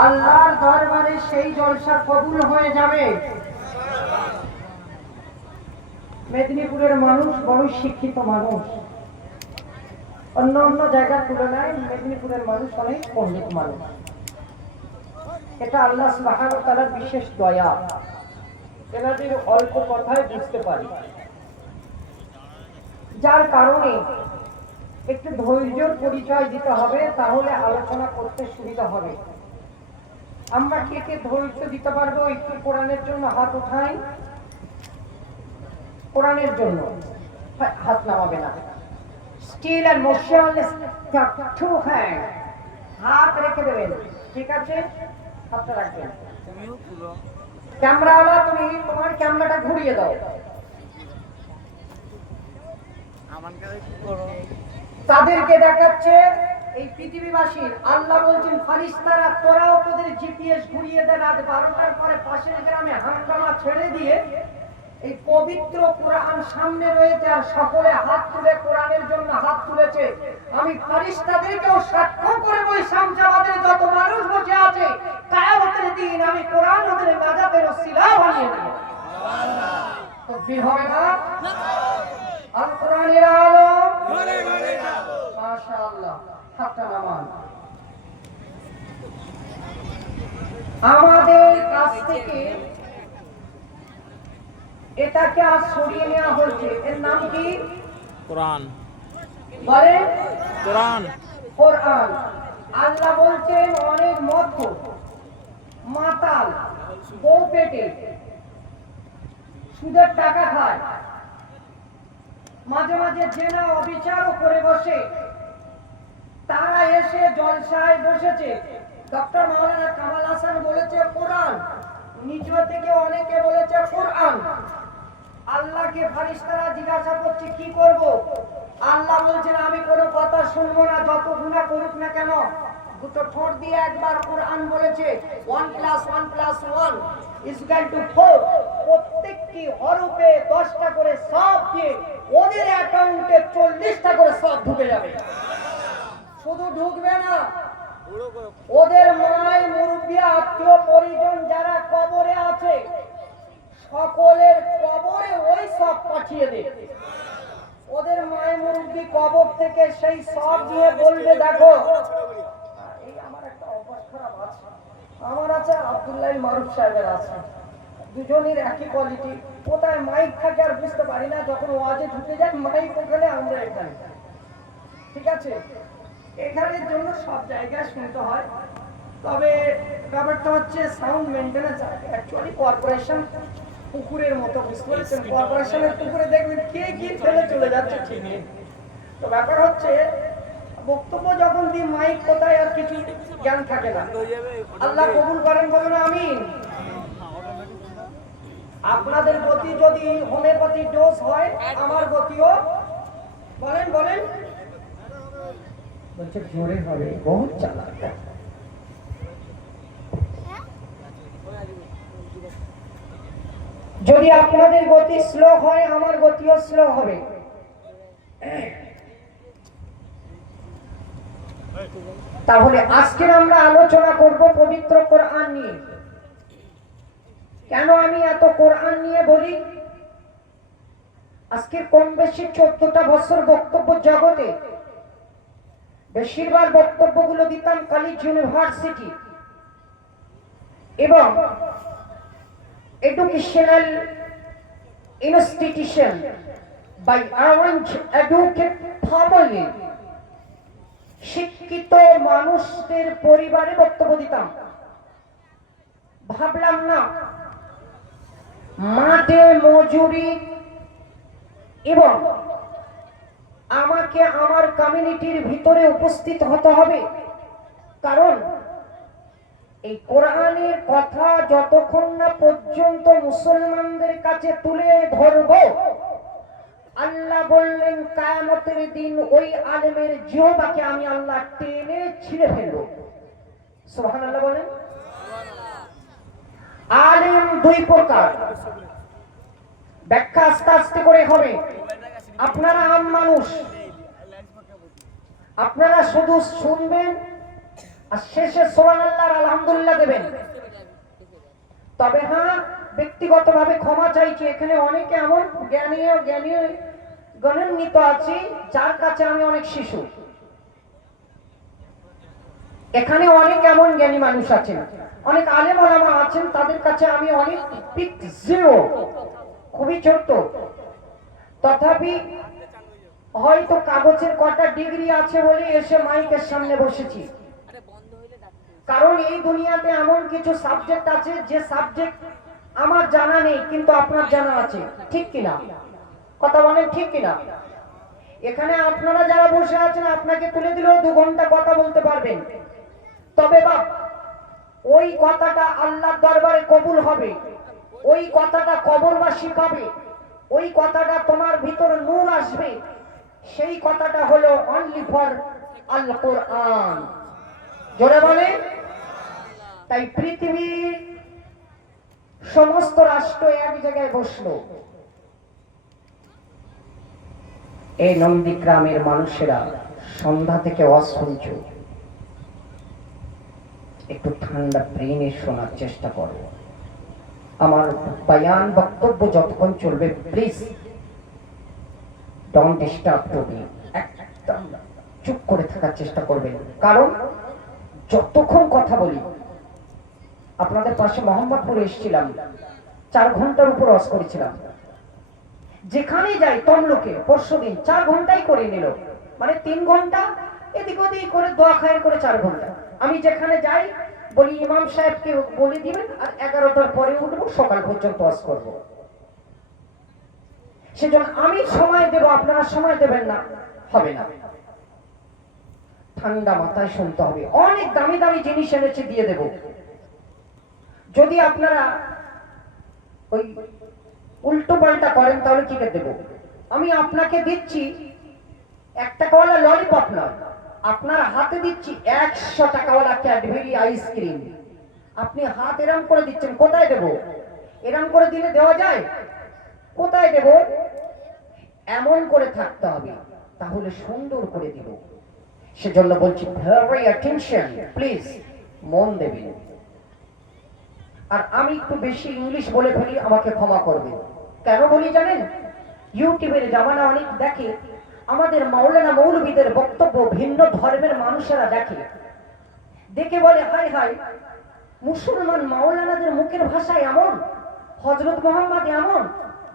আল্লাহর দরবারে সেই জলসা কবুল হয়ে যাবে। মেদিনীপুরের মানুষ বড় শিক্ষিত মানুষ, অন্য অন্য জায়গার তুলনায় মেদিনীপুরের মানুষ অনেক পণ্ডিত মানুষ। এটা আল্লাহ সুবহানাহু ওয়া তাআলার বিশেষ দয়া, এনাদের অল্প কথায় বুঝতে পারি, যার কারণে একটু ধৈর্যের পরিচয় দিতে হবে, তাহলে আলোচনা করতে সুবিধা হবে। আমরা কে কে ধৈর্য দিতে পারবো? একটু কোরআনের জন্য হাত উঠাই। কোরআনের জন্য হাত নামাবে না। Still and motionless to hand, হাত রেখে দেবেন, ঠিক আছে? হাতটা রাখবেন। ক্যামেরাওয়ালা, তুমি তোমার ক্যামেরাটা ঘুরিয়ে দাও। তাদেরকে দেখাচ্ছে এই পৃথিবীবাসীর। আল্লাহ বলছেন ফারিস্তারা তোরাও তোদের জিপিএস ঘুরিয়ে দে, রাত 12টার পরে পাশের গ্রামে হাঙ্গামা ছেড়ে দিয়ে এই পবিত্র কোরআন সামনে রয়েছে আর সকলে হাত তুলে কোরআনের জন্য হাত তুলেছে। আমি ফারিস্তাদেরকেও সাক্ষ্য করে ওই শামজাবাদের যত মানুষ বসে আছে, কিয়ামতের দিন আমি কোরআন ওদের নাজাতের ওসিলা বানিয়ে দেব। তাকবীর হবে না? আল কোরআনের আলো ঘরে ঘরে যাবো। মাশাআল্লাহ, হাতটা নামান। আমাদের কাছ থেকে এটাকে আজ সরিয়ে নেওয়া হয়েছে। এর নাম কি? কোরআন। বলে কোরআন। কোরআন। আল্লাহ বলছেন অনেক মধ্য মাতাল বউ পেটে সুদের টাকা খায়, মাঝে মাঝে জেনা অবিচারও করে বসে, তারা এসে জলসায় বসেছে। ডক্টর মাওলানা কামাল হাসান বলেছে কোরআন, নিজ থেকে অনেকে বলেছে কোরআন। আল্লাহকে ফারিস্তারা জিজ্ঞাসা করছে কি করব? আল্লাহ বলছেন আমি কোনো কথা শুনবো না, যত গুনাহ করুক না কেন। দুটো ঠোঁট দিয়ে একবার কোরআন বলেছে 1 + 1 + 1 = 4। প্রত্যেকটি হরফে 10টা করে সওয়াব দিয়ে ওদের অ্যাকাউন্টে 40টা করে সওয়াব ঢুকে যাবে। শুধু ঢুকবে না, ওদের মায় মুরব্বী আত্মীয় পরিজন যারা কবরে আছে সকলের কবরে ওই সব পাঠিয়ে দেবে। ওদের মায় মুরব্বী কবর থেকে সেই সব দিয়ে বলবে দেখো এই আমার একটা অভ্যাস খারাপ আছে, আমার আছে আব্দুল্লাহ মারুফ সাহেবের আছে, দুজনের একই কোয়ালিটি। কোথায় মাইক থাকে আর বুঝতে পারি না, যখন ওয়াজে ঢুকে যায় মাইক ওখানে, আমরা এখানে, ঠিক আছে? এখানের জন্য সব জায়গায় শুনতে হয়। তবে ব্যাপারটা হচ্ছে সাউন্ড মেইনটেনেন্স। অ্যাকচুয়ালি কর্পোরেশন পুকুরের মতো, বুঝতে পারছেন? কর্পোরেশনের পুকুরে দেখবেন কে কি ফেলে চলে যাচ্ছে ঠিক নেই। তো ব্যাপার হচ্ছে বক্তব্য যখন দিই মাইক কোথায় আর কিছু জ্ঞান থাকে না। আল্লাহ কবুল করেন, বলুন আমিন। আপনাদের গতি যদি হোমিওপ্যাথি ডোজ হয়, আমার গতিও বলেন বলেন বলছে জোরে হবে, বহুত চালাক। যদি আপনাদের গতি স্লো হয়, আমার গতিও স্লো হবে। তাহলে আজকে আমরা আলোচনা করব পবিত্র কোরআন নিয়ে। কেন আমি এত কোরআন নিয়ে বলি? আজকে কম বেশি 14টা বছর বক্তব্য জগতে, বেশিরভাগ বক্তব্যগুলো দিতাম কলেজ ইউনিভার্সিটি এবং educational institution by arrange educate family, শিক্ষিত মানুষদের পরিবারে বক্তব্য দিতাম। ভাবলাম না, মাঠে মজুরি এবং আমাকে আমার কমিউনিটির ভিতরে উপস্থিত হতে হবে। কারণ এই কোরআনের কথা যতক্ষণ না পর্যন্ত মুসলমানদের কাছে তুলে ধরব, আল্লাহ বললেন কিয়ামতের দিন ওই আলেমের জিহ্বাকে আমি আল্লাহ টেনে ছিঁড়ে ফেলব। সুবহানাল্লাহ বলেন। আলেম দুই প্রকার, ব্যাখ্যা আস্তে আস্তে করে হবে। আপনারা আম মানুষ, আপনারা শুধু শুনবেন আর শেষে সুবহানাল্লাহ আলহামদুলিল্লাহ দেবেন। তবে হ্যাঁ, ব্যক্তিগতভাবে ক্ষমা চাইছি, এখানে অনেকে এমন জ্ঞানী গণান্বিত আছে যার কাছে আমি অনেক শিশু। এখানে অনেক এমন জ্ঞানী মানুষ আছেন, অনেক আলেম ওলামা আছেন, তাদের কাছে আমি অনেক পিক জিরো, খুবই ছোট্ট। তথাপি হয়তো কাগজের কটা ডিগ্রি আছে বলে এসে মাইকের সামনে বসেছি। কারণ এই দুনিয়াতে এমন কিছু সাবজেক্ট আছে যে সাবজেক্ট আমার জানা নেই কিন্তু আপনার জানা আছে, ঠিক কিনা? কথা বলেন, ঠিক কিনা? এখানে আপনারা যারা বসে আছেন, আপনাকে তুলে দিলেও 2 ঘন্টা কথা বলতে পারবেন। তবে বাপ, ওই কথাটা আল্লাহর দরবারে কবুল হবে, ওই কথাটা কবরবাসী পাবে, ওই কথাটা তোমার ভিতরে নূর আসবে, সেই কথাটা হলো অনলি ফর আল কোরআন। জোরে বলে। তাই পৃথিবীর সমস্ত রাষ্ট্র এক জায়গায় বসলো, এই নন্দীগ্রামের মানুষেরা সন্ধ্যা থেকে ওয়াজ শুনছ, একটু ঠান্ডা ব্রেনে শোনার চেষ্টা করো। আমার বয়ান বক্তব্য যতক্ষণ চলবে, প্লিজ ডোন্ট ডিস্টার্ব মি, একদম চুপ করে থাকার চেষ্টা করবেন। কারণ যতক্ষণ কথা বলি, আপনাদের পাশে মোহাম্মদপুরে এসেছিলাম, 4 ঘন্টার উপর ওয়াজ করেছিলাম। যেখানে যাই তমলুকে পরশুদিন 4 ঘন্টাই করে নিল, মানে 3 ঘন্টা এদিক ওদিক করে দোয়া খায়ের করে 4 ঘন্টা। আমি যেখানে যাই বলি ইমাম সাহেবকে বলে দিবেন, আর 11টার পরে উঠবো, সকাল পর্যন্ত ওয়াজ করব। সেজন্য আমি সময় দেব, আপনারা সময় দেবেন না, হবে না। ঠান্ডা মাথায় শুনতে হবে। অনেক দামি দামি জিনিস এনেছে, দিয়ে দেব। যদি আপনারা ওই উল্টো পাল্টা করেন তাহলে কি করে দেব? আমি আপনাকে দিচ্ছি 1 টাকাওয়ালা ললিপপ নয়, আপনার হাতে দিচ্ছি 100 টাকাওয়ালা ক্যাডবেরি আইসক্রিম। আপনি হাত এরম করে দিচ্ছেন, কোথায় দেব? এরম করে দিলে দেওয়া যায়? কোথায় দেব? এমন করে থাকতে হবে, তাহলে সুন্দর করে দিব। সেজন্য বলছি ভেরি অ্যাটেনশন, প্লিজ মন দেবেন। আর আমি একটু বেশি ইংলিশ বলে ফেলি, আমাকে ক্ষমা করবেন। কেন বলি জানেন? ইউটিউবের জামানা অনেক দেখে, আমাদের মাওলানা মৌলবীদের বক্তব্য ভিন্ন ধর্মের মানুষেরা দেখে, দেখে বলে হাই হাই, মুসলমান মাওলানাদের মুখের ভাষা এমন, হযরত মুহাম্মদ এমন,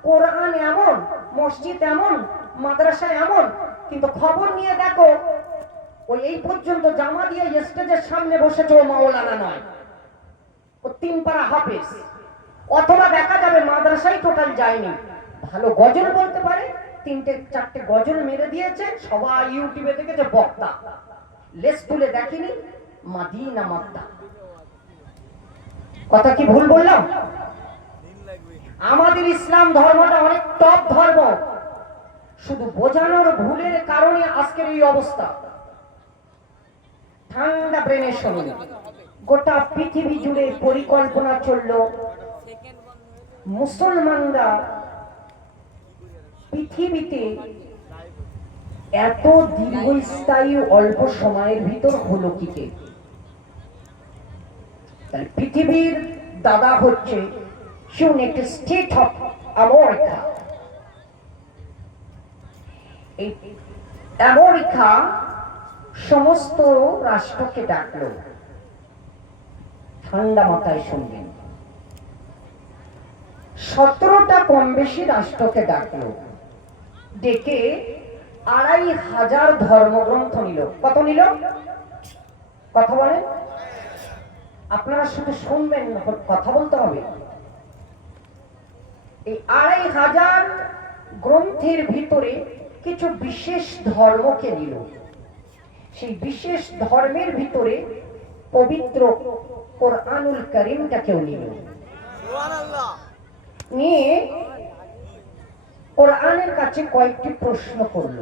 কোরআন এমন, মসজিদ এমন, মাদ্রাসা এমন, কিন্তু খবর নিয়ে দেখো ওই এই পর্যন্ত জামা দিয়ে স্টেজের সামনে বসেছে, ও মাওলানা নয়, ও 3 পারা হাফেজ। অথবা দেখা যাবে মাদ্রাসায় টোটাল যায়নি, ভালো গজল বলতে পারে, 3-4টে গজল মেরে দিয়েছে, সবাই ইউটিউবে দেখেছে বক্তা, লেস তুলে দেখেনি মাদিনা মাদ্দা। কথা কি ভুল বললাম? আমাদের ইসলাম ধর্মটা অনেক টপ ধর্ম, শুধু বোঝানোর ভুলের কারণে আজকের এই অবস্থা। ঠান্ডা ব্রেনে শুনুন, গোটা পৃথিবী জুড়ে পরিকল্পনা চলল, মুসলমানরা পৃথিবীতে এত দীর্ঘস্থায়ী অল্প সময়ের ভিতর হলো কি? পৃথিবীর দাদা হচ্ছে ইউনাইটেড স্টেট অফ আমেরিকা। এই আমেরিকা সমস্ত রাষ্ট্রকে ডাকলো, ঠান্ডা মাথায় শুনবেন, 17টা কম বেশি রাষ্ট্রকে ডাকলো, ডেকে 2500 ধর্মগ্রন্থ নিল। কত নিল? কথা বলেন, আপনারা শুধু শুনবেন, কথা বলতে হবে। এই 2500 গ্রন্থের ভিতরে কিছু বিশেষ ধর্মকে নিল। সেই বিশেষ ধর্মের ভিতরে পবিত্র কোরআনুল কারীমটাকেও নিল। নিয়ে কোরআনের কাছে কয়েকটি প্রশ্ন করল।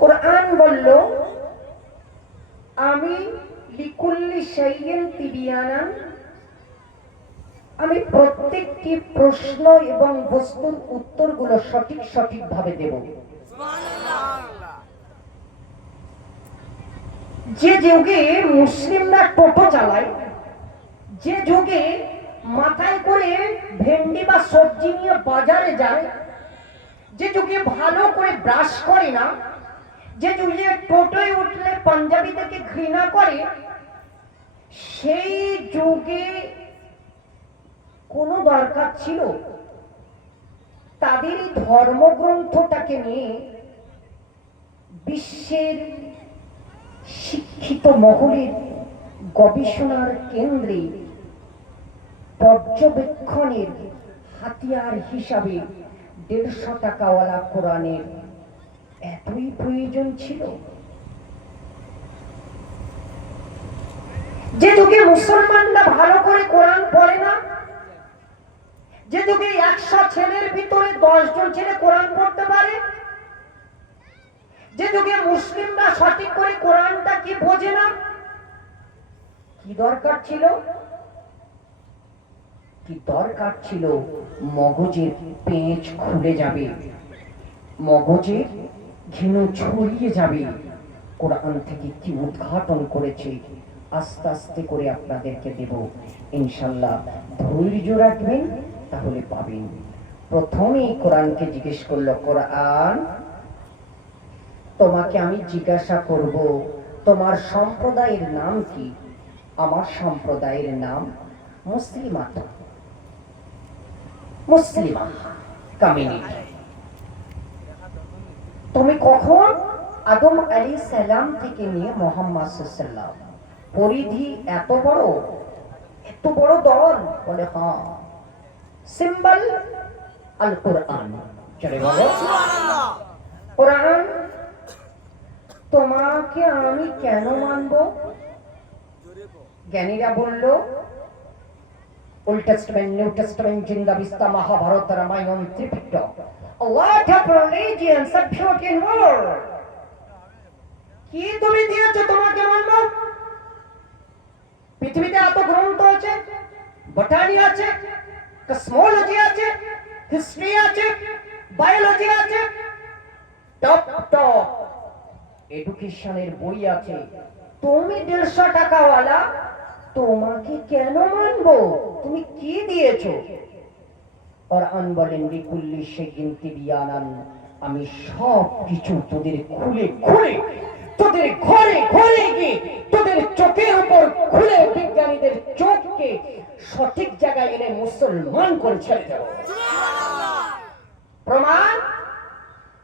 কোরআন বলল, আমি লিকুল্লি শাইইন তিবিয়ানান, আমি প্রত্যেকটি প্রশ্ন এবং বস্তুর উত্তরগুলো সঠিকভাবে দেব। যে যুগে মুসলিমরা টোটো চালায়, যে যুগে মাথায় করে ভেন্ডি বা সবজি নিয়ে বাজারে যায়, যে যুগে ভালো করে ব্রাশ করে না, যে যুগে টোটোয় উঠলে পাঞ্জাবিদেরকে ঘৃণা করে, সেই যুগে কোনো দরকার ছিল তাদের এই ধর্মগ্রন্থটাকে নিয়ে বিশ্বের শিক্ষিত মহলের গবেষণার কেন্দ্রে পর্যবেক্ষণের হাতিয়ার হিসাবে 150 টাকাওয়ালা কোরআনের এতই প্রয়োজন ছিল? যে যুগে মুসলমানরা ভালো করে কোরআন পড়ে না, যে যুগে 100 ছেলের ভিতরে 10 জন ছেলে কোরআন পড়তে পারে, যে যুগে মুসলিমরা সঠিক করে কোরআনটা কি বোঝে না, কি দরকার ছিল? কি দরকার ছিল? মগজের পেঁচ খুলে যাবে, মগজে ঘৃণ ছড়িয়ে যাবে। কোরআন থেকে কি উদ্ঘাটন করেছে আস্তে আস্তে করে আপনাদেরকে দেব ইনশাল্লাহ। ধৈর্য রাখবেন তাহলে পাবেন। প্রথমেই কোরআনকে জিজ্ঞেস করলো, কোরআন তোমাকে আমি জিজ্ঞাসা করব তোমার সম্প্রদায়ের নাম কি? আমার সম্প্রদায়ের নাম মুসলিমা, মুসলিমা কমিউনিটি। তুমি কখন? আদম আলাইহিস সালাম থেকে নিয়ে মুহাম্মদ সাল্লাল্লাহু আলাইহি ওয়াসাল্লাম পরিধি এত বড় দল? বলে হ্যাঁ। সিম্বল আল কোরআন। চলে বলো সুবহানাল্লাহ। কোরআন তোমাকে আমি কেন মানব? জ্ঞানীরা বলল, old testament, new testament, Zend Avesta, Mahabharata, Ramayana, Tripitaka, a lot of religions are pure in world. কি তুমি দিয়েছো তোমাকে মানব? পৃথিবীতে এত গ্রন্থ আছে, বটানি আছে, কসমোলজি আছে, হিস্ট্রি আছে, বায়োলজি আছে, টপ এডুকেশনের বই আছে। তুমি 150 টাকাওয়ালা, তোমাকে কেন মানবো? তুমি কি দিয়েছো? কোরআন বলেন, লিকুল্লি শাইইন তিবিয়ানান, আমি সব কিছু তোদের খুলে তোদের ঘরে গিয়ে তোদের চোখের উপর খুলে বিজ্ঞানীদের চোখকে সঠিক জায়গায় এনে মুসলমান করে ছেড়ে দেব। প্রমাণ,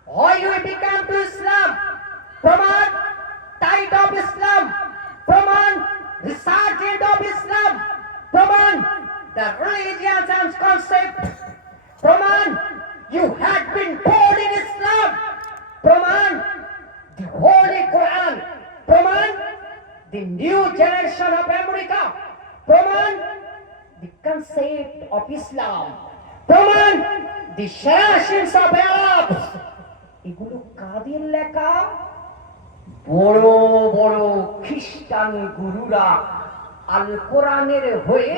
how you become to Islam, প্রমাণ, tide of Islam, প্রমাণ, resurgent of Islam, প্রমাণ, the religions and concept, প্রমাণ, you had been born in Islam, প্রমাণ, the Holy Quran, প্রমাণ, the new generation of America, প্রমাণ, the concept of Islam, প্রমাণ, the Saracens of Arabs। এগুলো কাদের লেখা? বড় বড় খ্রিস্টান গুরুরা আল কোরআনের হয়ে,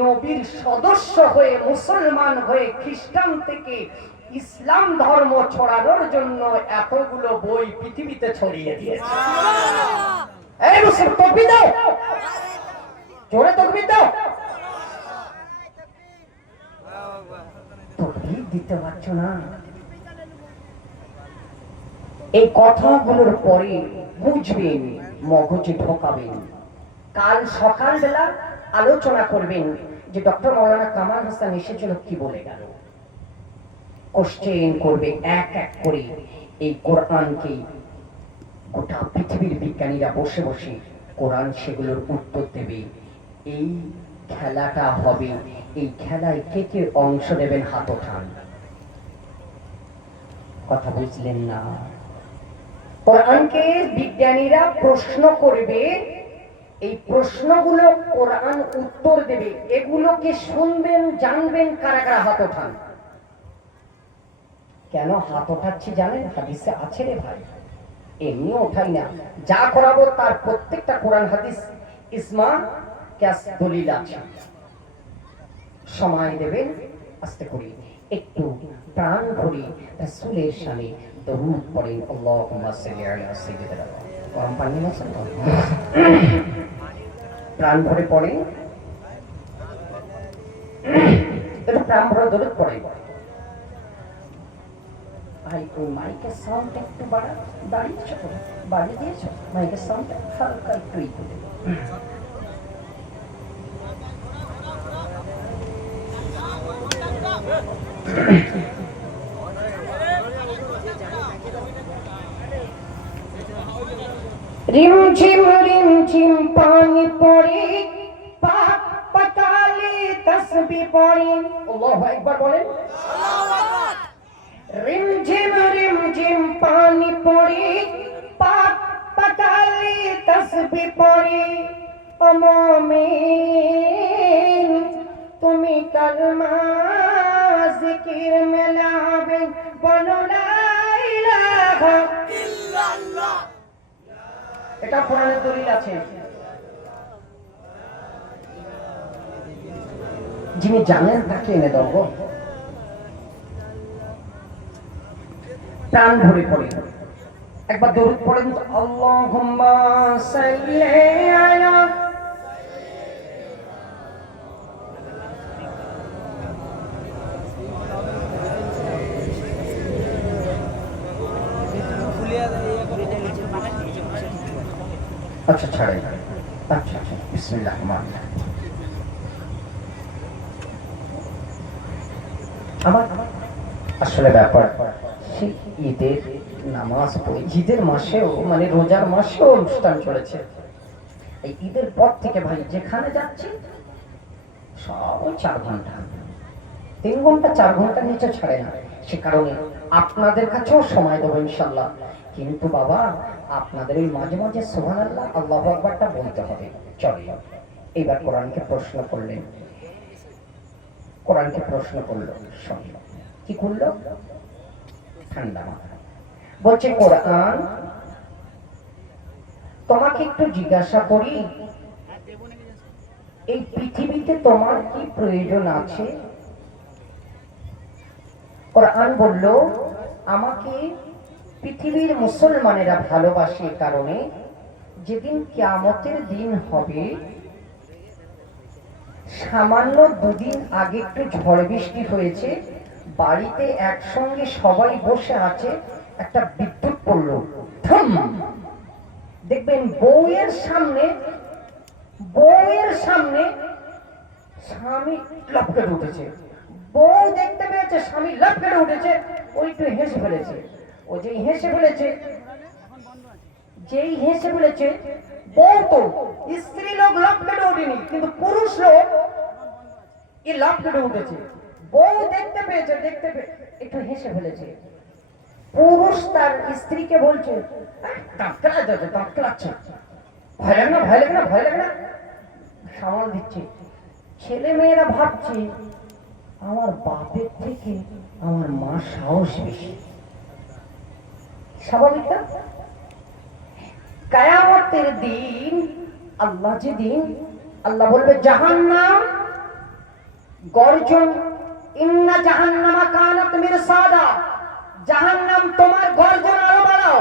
নবীর সদস্য হয়ে, মুসলমান হয়ে খ্রিস্টান থেকে ইসলাম ধর্ম ছড়ানোর জন্য এতগুলো বই পৃথিবীতে ছড়িয়ে দিয়েছে। এই মুসলিম তাকবীর দাও, জোরে তাকবীর দাও। তাকবীর দিতে পারছো না? এই কথাগুলোর পরে বুঝবেন, মগজে ঢোকাবেন। কাল সকালবেলা আলোচনা করবেন যে ডক্টর মাওলানা কামাল হাসান এসেছিল, কি বলে গেল। কোশ্চেন করবে এক এক করে এই কোরআনকে। গোটা পৃথিবীর বিজ্ঞানীরা বসে বসে কোরআন সেগুলোর উত্তর দেবে। এই খেলাটা হবে। এই খেলায় কে কে অংশ নেবেন? হাত ওঠান। কথা বুঝলেন না? কোরআনকে বিজ্ঞানীরা প্রশ্ন করবে, এই প্রশ্নগুলো কোরআন উত্তর দেবে। এগুলোকে শুনবেন, জানবেন। কারা কারা হাত ওঠান? কেন হাত ওঠাচ্ছি জানেন? হাদিসে আছে রে ভাই, এমনি ওঠাই না। যা করাবো তার প্রত্যেকটা কোরআন হাদিস ইসমা ক্যাস দলিল আছে। সময় দেবেন, আস্তে করে একটু প্রাণ ভরে রাসূলের শানে দরুদ পড়েন। আল্লাহুম্মা সাল্লি আলা সাইয়্যিদিনা গরম পানি আছে তো? প্রাণ ভরে পড়ে, একটু প্রাণ ভরে দরুদ পড়ে। ভাই ওই মাইকের সাউন্ড একটু বাড়িয়েছো, বাড়িয়ে দিয়েছো মাইকের সাউন্ড হালকা একটু ই করে। रिमझिम पानी पड़े, पाक पताले तस्बीह पड़े। अल्लाहु अकबर बोलें। रिमझिम पानी पड़े, पाक पताले तस्बीह पड़े। ओ मोमिन तुमी कलमा जिकिर में लावे, बोलो ला इलाहा इल्लल्लाह। এটা কোরআনে দলিল আছে। যিনি জানেন তাকে এনে দেব, প্রাণ ভরে পড়ে একবার দরুদ পড়েন তো, আল্লাহুম্মা সাল্লি আলা। আচ্ছা ছাড়ে, আচ্ছা আচ্ছা, বিসমিল্লাহ রহমান রহিম। আমার আসলে ব্যাপার সেই ঈদের নামাজ পড়ে, ঈদের মাসেও মানে রোজার মাসেও অনুষ্ঠান চলেছে। এই ঈদের পর থেকে ভাই যেখানে যাচ্ছি সব 4 ঘন্টা, 3 ঘন্টা 4 ঘন্টার নিচে ছাড়ে না। সে কারণে আপনাদের কাছেও সময় দেবো ইনশাল্লাহ। কিন্তু বাবা আপনাদের ওই মাঝে মাঝে সুবহানাল্লাহ আল্লাহু আকবারটা বলতে হবে। চলে এবার কোরআনকে প্রশ্ন করলেন, কোরআনকে প্রশ্ন করলো, শুনল কি করলো, ঠান্ডা মাথা বলছে, কোরআন তোমাকে একটু জিজ্ঞাসা করি, এই পৃথিবীতে তোমার কি প্রয়োজন আছে? কোরআন বলল, আমাকে পৃথিবীর মুসলমানেরা ভালোবাসে কারণে যেদিন কিয়ামতের দিন হবে, সামান্য 2 দিন আগে একটু ঝড় বৃষ্টি হয়েছে, বাড়িতে একসঙ্গে সবাই বসে আছে, একটা বিদ্যুৎ পড়লো, দেখবেন বউয়ের সামনে স্বামী লপকে উঠেছে, বউ দেখতে পেয়েছে স্বামী লপকে উঠেছে, ওই একটু হেসে ফেলেছে। ও যেই হেসে ফেলেছে বউ তো, স্ত্রী লোক লপকে ওঠেনি, কিন্তু পুরুষ লোক কি লপকে উঠেছে। বউ দেখতে পেয়েছে, একটু হেসে ফেলেছে। পুরুষ তার স্ত্রীকে বলছে, ভয় লাগে না, সামাল দিচ্ছে। ছেলে মেয়েরা ভাবছে আমার বাপের থেকে আমার মা সাহস বেশি। স্বাভাবিক না? কিয়ামতের দিন আল্লাহ যেদিন আল্লাহ বলবে জাহান্নাম গর্জন, ইন্না জাহান্নামা কানাত মিরসাদা, জাহান্নাম তোমার গর্জন আরো বাড়াও।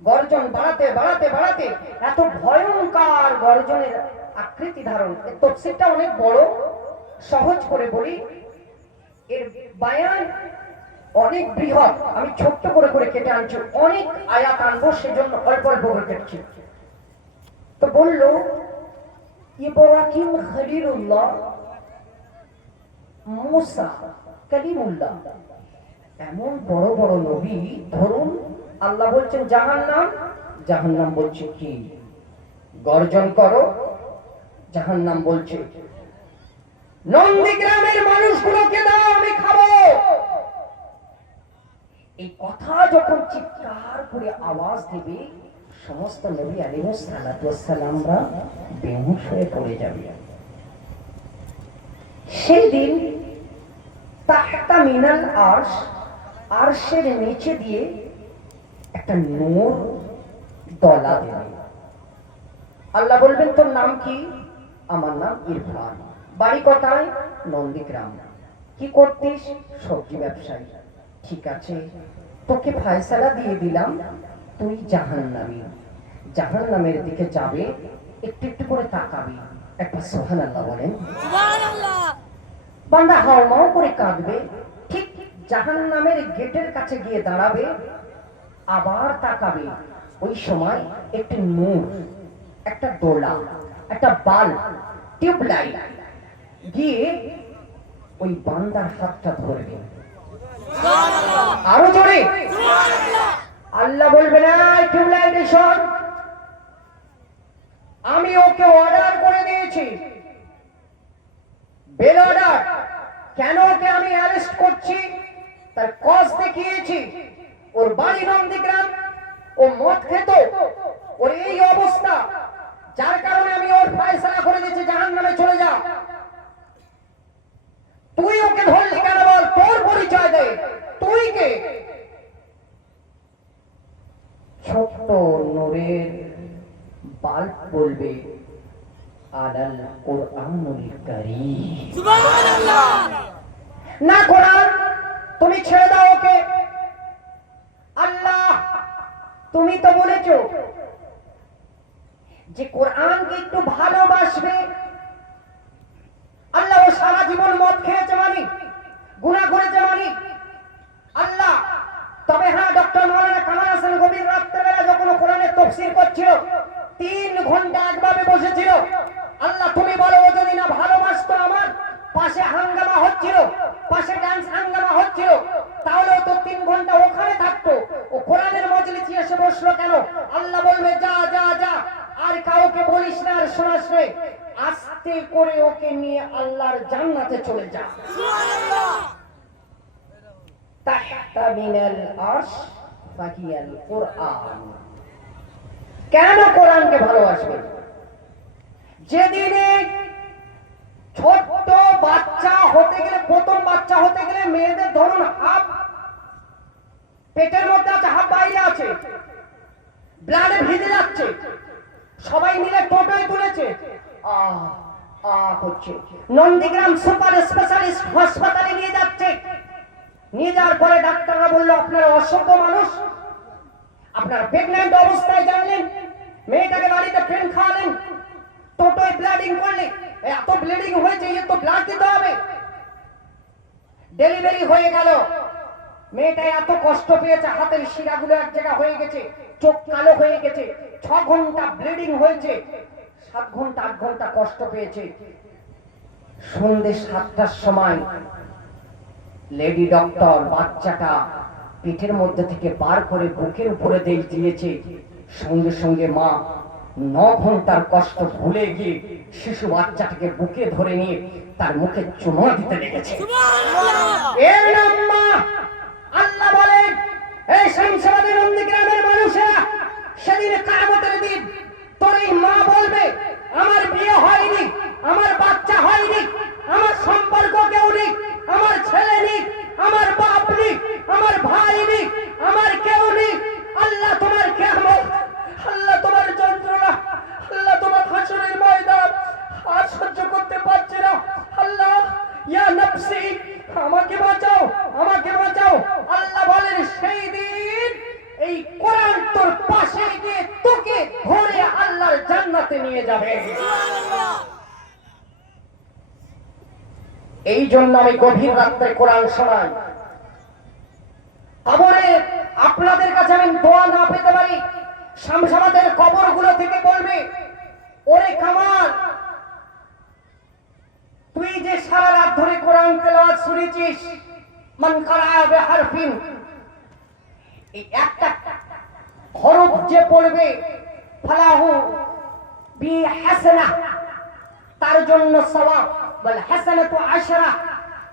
গর্জন বাড়াতে এত ভয়ঙ্কর গর্জনের আকৃতি ধারণ। তাফসীরটা অনেক বড়, সহজ করে বলি, এর বায়ান অনেক বৃহৎ, আমি ছোট্ট করে কেটে আনছি, অনেক আয়াত আনবো, সেজন্য অল্প করে কেটেছি। তো বললো ইব্রাহিম খলিলুল্লাহ, মুসা কালিমুল্লাহ, এমন বড় বড় নবী, ধরুন আল্লাহ বলছেন জাহান্নাম বলছে কি গর্জন করো, জাহান্নাম বলছে নন্দীগ্রামের মানুষগুলোকে দাও আমি খাবো। এই কথা যখন চিৎকার করে আওয়াজ দেবে, সমস্ত নবী আলাইহিস সালাতু ওয়াস সালামরা বেহুশ হয়ে পড়ে যাবে। সেদিন তাহতা মিনাল আরশ, আরশের নিচে দিয়ে একটা নূর দলা দেবে। আল্লাহ বলবেন তোর নাম কি? আমার নাম ইরফান। বাড়ি কোথায়? নন্দীগ্রাম। কি করতিস? সবজি ব্যবসায়ী। ঠিক আছে, তোকে ফয়সালা দিয়ে দিলাম, তুই জাহান্নামী, জাহান্নামের দিকে যাবে, একটু একটু করে তাকাবি। একটা সুবহানাল্লাহ বলেন। বান্দা হাওমাও করে কাঁদবে, ঠিক জাহান্নামের গেটের কাছে গিয়ে দাঁড়াবে, আবার তাকাবে। ওই সময় একটি নূর, একটা দোলা, একটা বাল্ব, টিউবলাইট গিয়ে ওই বান্দার হাতটা ধরবে। আরো জোরে আল্লাহ বলবে, না টিউবলাইট শোন, আমি ওকে অর্ডার করে দিয়েছি, বেল অর্ডার। কেন ওকে আমি অ্যারেস্ট করছি? তার কজ দেখিয়েছি। ওর বাড়ি নন্দীগ্রাম, ও মদ খেত, ওর এই অবস্থা, যার কারণে আমি ওর ফয়সালা করে দিয়েছি জাহান্নামে চলে যা। তুই ওকে ধরলি কেন বল, তোর পরিচয় দে, তুই কে? ছোট্ট নূরের বাল্ব বলবে, আলাল কোরআনুল কারীম। সুবহানাল্লাহ। না কোরআন, তুমি ছেড়ে দাও ওকে। আল্লাহ, তুমি তো বলেছো যে কোরআনকে একটু ভালোবাসবে। আল্লাহ, ও সারা জীবন মদ খেয়েছে মানে, গুনাহ করেছে মানে। আল্লাহ, তবে হ্যাঁ, ডক্টর মাওলানা কামাল হাসান গভীর রাত্রেবেলা যখন কোরআনের তাফসীর করছিল, 3 ঘন্টা একভাবে বসেছিল। আল্লাহ, তুমি বলো, ও যদি না ভালোবাসতো, আমার পাশে হাঙ্গামা হচ্ছিল, পাশে ডান্স হাঙ্গামা হচ্ছিল, তাহলে তো 3 ঘন্টা ওখানে থাকতো। ও কোরআনের মজলিসে এসে বসলো কেন? আল্লাহ বলবে, যা যা যা, আর কাউকে বলিস না, আর শোনাস না, আস্তে করে ওকে নিয়ে আল্লাহর জান্নাতে চলে যা। সুবহানাল্লাহ। তাহতা মিনাল আরশ ফাকিয়াল কোরআন। কেন কোরআনকে ভালোবাসবে? যেদিনে ছোট্ট বাচ্চা হতে গেলে, প্রথম বাচ্চা হতে গেলে মেয়েদের ধরুন হাফ পেটের মধ্যে আছে, হাফ বাইরে আছে, ব্লাডে ভিজে যাচ্ছে, সবাই মিলে টোটোয় তুলেছে, করছে, নন্দীগ্রাম সুপার স্পেশালিস্ট হাসপাতালে নিয়ে যাচ্ছে। নিয়ে যাওয়ার পরে ডাক্তাররা বললো, আপনারা অসভ্য মানুষ, আপনারা প্রেগন্যান্ট অবস্থায় জানলেন, মেয়েটাকে বাড়িতে ট্রেন খাওয়ালেন, টোটোয় ব্লিডিং করলে, এত ব্লিডিং হয়েছে, এ তো ব্লাড দিতে হবে। ডেলিভারি হয়ে গেল, মেয়েটা এত কষ্ট পেয়েছে, হাতের শিরাগুলো এক জায়গা হয়ে গেছে, চোখ কালো হয়ে গেছে, 6 ঘন্টা ব্লিডিং হয়েছে, 7 ঘন্টা 8 ঘন্টা কষ্ট পেয়েছে। সন্ধ্যে 7টার সময় লেডি ডক্টর বাচ্চাটা পেটের মধ্যে থেকে বার করে বুকের উপরে দিয়েছে। সঙ্গে সঙ্গে মা 9 ঘন্টার কষ্ট ভুলে গিয়ে শিশু বাচ্চাটাকে বুকে ধরে নিয়ে তার মুখে চুমা দিতে লেগেছে। এর নাম মা। আল্লাহ বলেন, এই শামসাবাদী নন্দীগ্রামের মানুষেরা, সেদিন কিয়ামতের দিন তোর এই মা বলবে, আমার বিয়ে হয়নি, আমার বাচ্চা হয়নি, আমার সম্পর্ক কেউ নেই, আমার ছেলে নেই, আমার বাপ নেই, আমার ভাই নেই, আমার কেউ নেই। আল্লাহ, তোমার কিয়ামত, আল্লাহ তোমার যন্ত্রণা, আল্লাহ তোমার হাসরের ময়দান আর সহ্য করতে পারছে না। আল্লাহ, ইয়া নফসি, আমাকে বাঁচাও, আমাকে বাঁচাও। আল্লাহ বলেন, সেই দিন এই কোরআন তোর পাশে গিয়ে তোকে ধরে আল্লাহর জান্নাতে নিয়ে যাবে। এই জন্য আমি গভীর রাত্রে কোরআন শোনাই। কবরে আপনাদের কাছে আমি দোয়া না পেতে পারি, শামসাবাদের কবরগুলো থেকে বলবে, ওরে কামাল, তুই যে সারা রাত ধরে কোরআন তেলাওয়াত শুনেছিস, মান কারা বিহারফিন, এই একটা হরফ যে পড়বে, ফালাহু বিহাসানাহ, তার জন্য সওয়াব, বল হাসানাতু 10,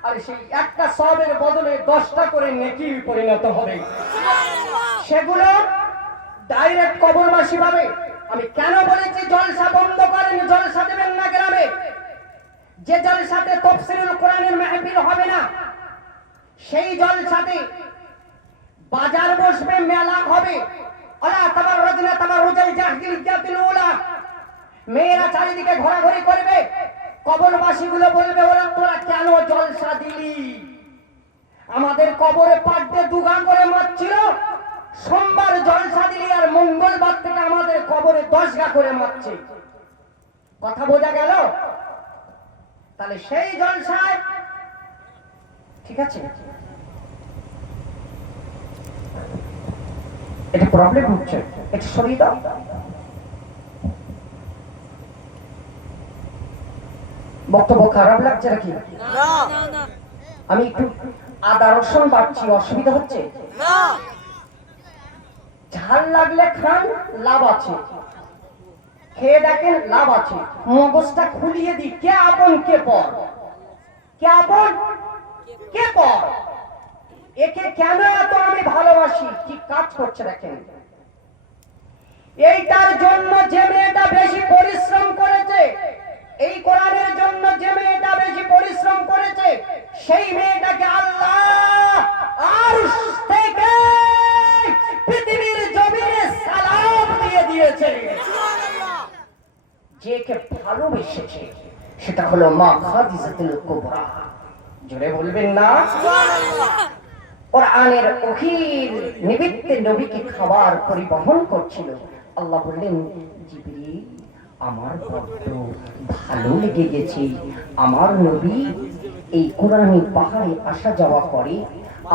আর সেই একটা সওয়াবের বদলে 10টা করে নেকি পরিণত হবে। সেগুলো ডাইরেক্ট কবরবাসী পাবে। আমি কেন বলেছি জলসা বন্ধ করেন, জলসা দেবেন না গ্রামে? যে জলসাতে তাফসীরুল কোরআনের মাহফিল হবে না, সেই জলসাতে বাজার বসবে, মেলা হবে। আলা তাবাররাজনা তাবাররুজাল জাহিলিয়াতিল উলা, মেয়েরা চারিদিকে ঘোরাঘুরি করবে। কবরবাসীগুলো বলবে, ওরা তোরা কেন জলসা দিলি? আমাদের কবরে পাড়তে 2 ঘা করে মারছিল, সোমবার জলসা দিলি আর মঙ্গলবার থেকে আমাদের কবরে 10 গা করে মারছে। কথা বোঝা গেল? তাহলে সেই জলসায় ঠিক আছে, এটা প্রবলেম হচ্ছে, একটু সরিয়ে দাও। বক্তব্য খারাপ লাগছে নাকি? আমি একটু আদা রসুন বাড়ছি, অসুবিধা হচ্ছে? ঝাল লাগলে খান, লাভ আছে, খেয়ে দেখেন, লাভ আছে। মগজটা খুলিয়ে দিই, কে আপন কে পর, কে আপন কে পর, একে কেন এত আমি ভালোবাসি, কি কাজ করছে দেখেন। এইটার জন্য যে মেয়েটা বেশি পরিশ্রম করেছে, এই কোরআনের জন্য যে মেয়েটা বেশি পরিশ্রম করেছে, সেই মেয়েটাকে আল্লাহ আরশ থেকে পৃথিবীর জমিনে সালাম দিয়ে দিয়েছে। যে কে ভালোবেসেছে সেটা হলো মা খাদিজাতুল কুবরা। জোরে বলবেন না? কোরআনের ওহীর নিমিত্তে নবীকে খাবার পরিবহন করছিল। আল্লাহ বললেন, জিবরিল আমার বড্ড ভালো লেগে গেছে, আমার নবী এই কোরআনী পাহাড়ে আসা যাওয়া করে।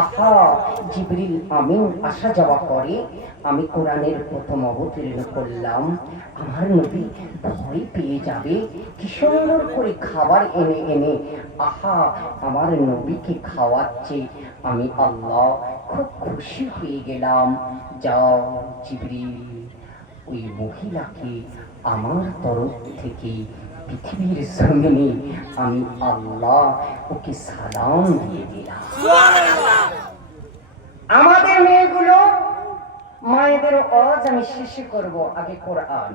আহা জিবরিল আমিন আসা যাওয়া করে, আমি কোরআনের প্রথম অবতীর্ণ করলাম, আমার নবী ভয় পেয়ে যাবে। কি সুন্দর করে খাবার এনে এনে আহা আমার নবীকে খাওয়াচ্ছে, আমি আল্লাহ খুব খুশি হয়ে গেলাম। যাও জিবরিল ওই মহিলাকে আমার তরফ থেকে পৃথিবীর জমিনে আমি আল্লাহ ওকে সালাম দিয়ে দিলাম। আমাদের মেয়েগুলো মায়েদের আজ আমি শেষে করব, আগে কোরআন।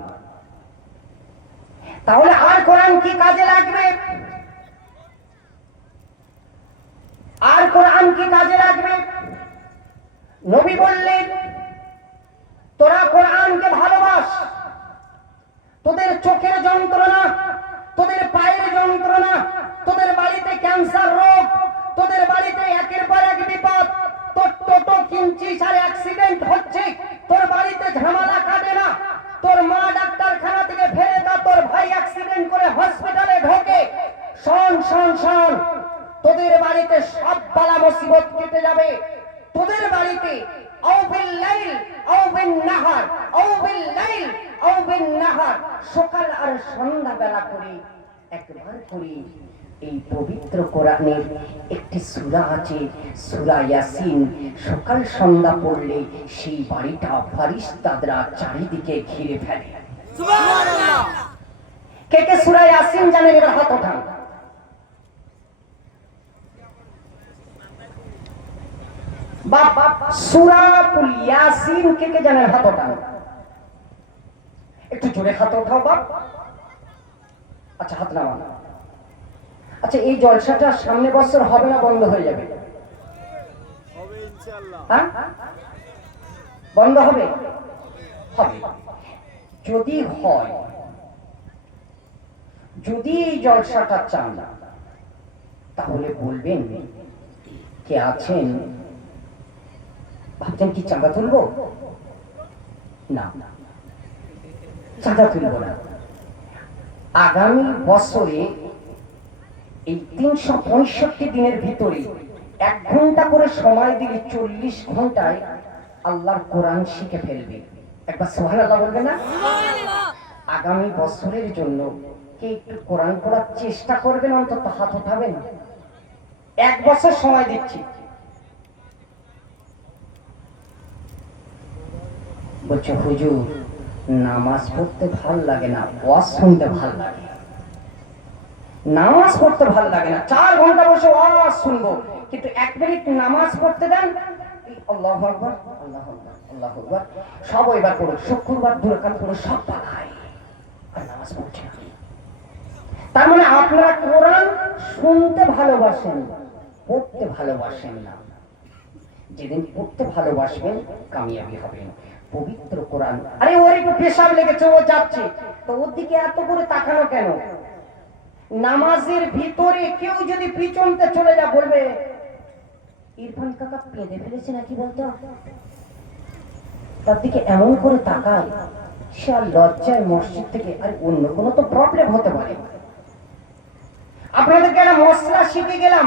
তাহলে আর কোরআন কি কাজে লাগবে? আর কোরআন কি কাজে লাগবে? নবী বললেন, তোরা কোরআনকে ভালোবাস। তোদের চোখের যন্ত্রণা, তোদের পায়ের যন্ত্রণা, তোদের বাড়িতে ক্যান্সার রোগ, তোদের বাড়িতে একের পর এক বিপদ, তোর টোটো কিনছিস আর অ্যাক্সিডেন্ট হচ্ছে, তোর বাড়িতে ঝামেলা কাটে না, তোর মা ডাক্তারখানা থেকে ফেলে তা তোর ভাই অ্যাক্সিডেন্ট করে হসপিটালে ঢোকে। শোন শোন শোন, তোদের বাড়িতে সব বালা মুসিবত কেটে যাবে। তোদের বাড়িতে সকাল আর সন্ধ্যা বেলা করে একবার করে এই পবিত্র কোরআনের একটি সূরা আছে, সূরা ইয়াসিন। সকাল সন্ধ্যা পড়লে সেই বাড়িটা ফেরেশতারা চারিদিকে ঘিরে ফেলে। সুবহানাল্লাহ। কে কে সূরা ইয়াসিন জানেন? এবার হাত ওঠান। বাবা সূরাতুল ইয়াসিন কে কে জানেন? হাত ওঠান। একটু জোরে হাত ওঠাও বাপ। আচ্ছা হাত নামান। আচ্ছা এই জলসাটা সামনে বছর হবে না বন্ধ হয়ে যাবে? হবে ইনশাআল্লাহ। হ্যাঁ বন্ধ হবে? হবে। যদি হয়, যদি এই জলসাটা চান তাহলে বলবেন। কে আছেন? ভাবছেন কি চাঁদা তুলবো? না, চাঁদা তুলব না। আগামী বছরে এই 365 দিনের ভিতরে 1 ঘন্টা করে সময় দিলে 40 ঘন্টায় আল্লাহর কোরআন শিখে ফেলবে। একবার সুবহানাল্লাহ বলবেন না? আগামী বছরের জন্য কে একটু কোরআন পড়ার চেষ্টা করবেন? অন্তত হাত উঠাবেন। 1 বছর সময় দিচ্ছি। বলছে হুজুর নামাজ পড়তে ভাল লাগে না, ওয়াজ শুনতে ভাল লাগে। নামাজ পড়তে ভাল লাগে না, 4 ঘন্টা বসে ওয়াজ শুনবো, কিন্তু 1 মিনিট নামাজ পড়তে দেন। আল্লাহু আকবার, আল্লাহু আকবার, আল্লাহু আকবার। সব এবার পড়ো, শুক্রবার 2 রাকাত পড়ো, সব পালায় আর নামাজ পড়ছে না। তার মানে আপনারা কোরআন শুনতে ভালোবাসেন, পড়তে ভালোবাসেন না। যেদিন পড়তে ভালোবাসবেন কামিয়াবি হবেন। পবিত্র কোরআন। আরে ওর একটু পেশাব লেগেছে, ও যাচ্ছে, তো ওর দিকে এত করে তাকানো কেন? নামাজের ভিতরে কেউ যদি পিছনতে চলে যা, বলবে ইরফান কাকা পেঁদে ফেলেছে নাকি বলতো? তার দিকে এমন করে তাকায়, সে আর লজ্জায় মসজিদ থেকে আর অন্য কোনো তো প্রবলেম হতে পারে। আপনাদেরকে একটা মশলা শিখে গেলাম,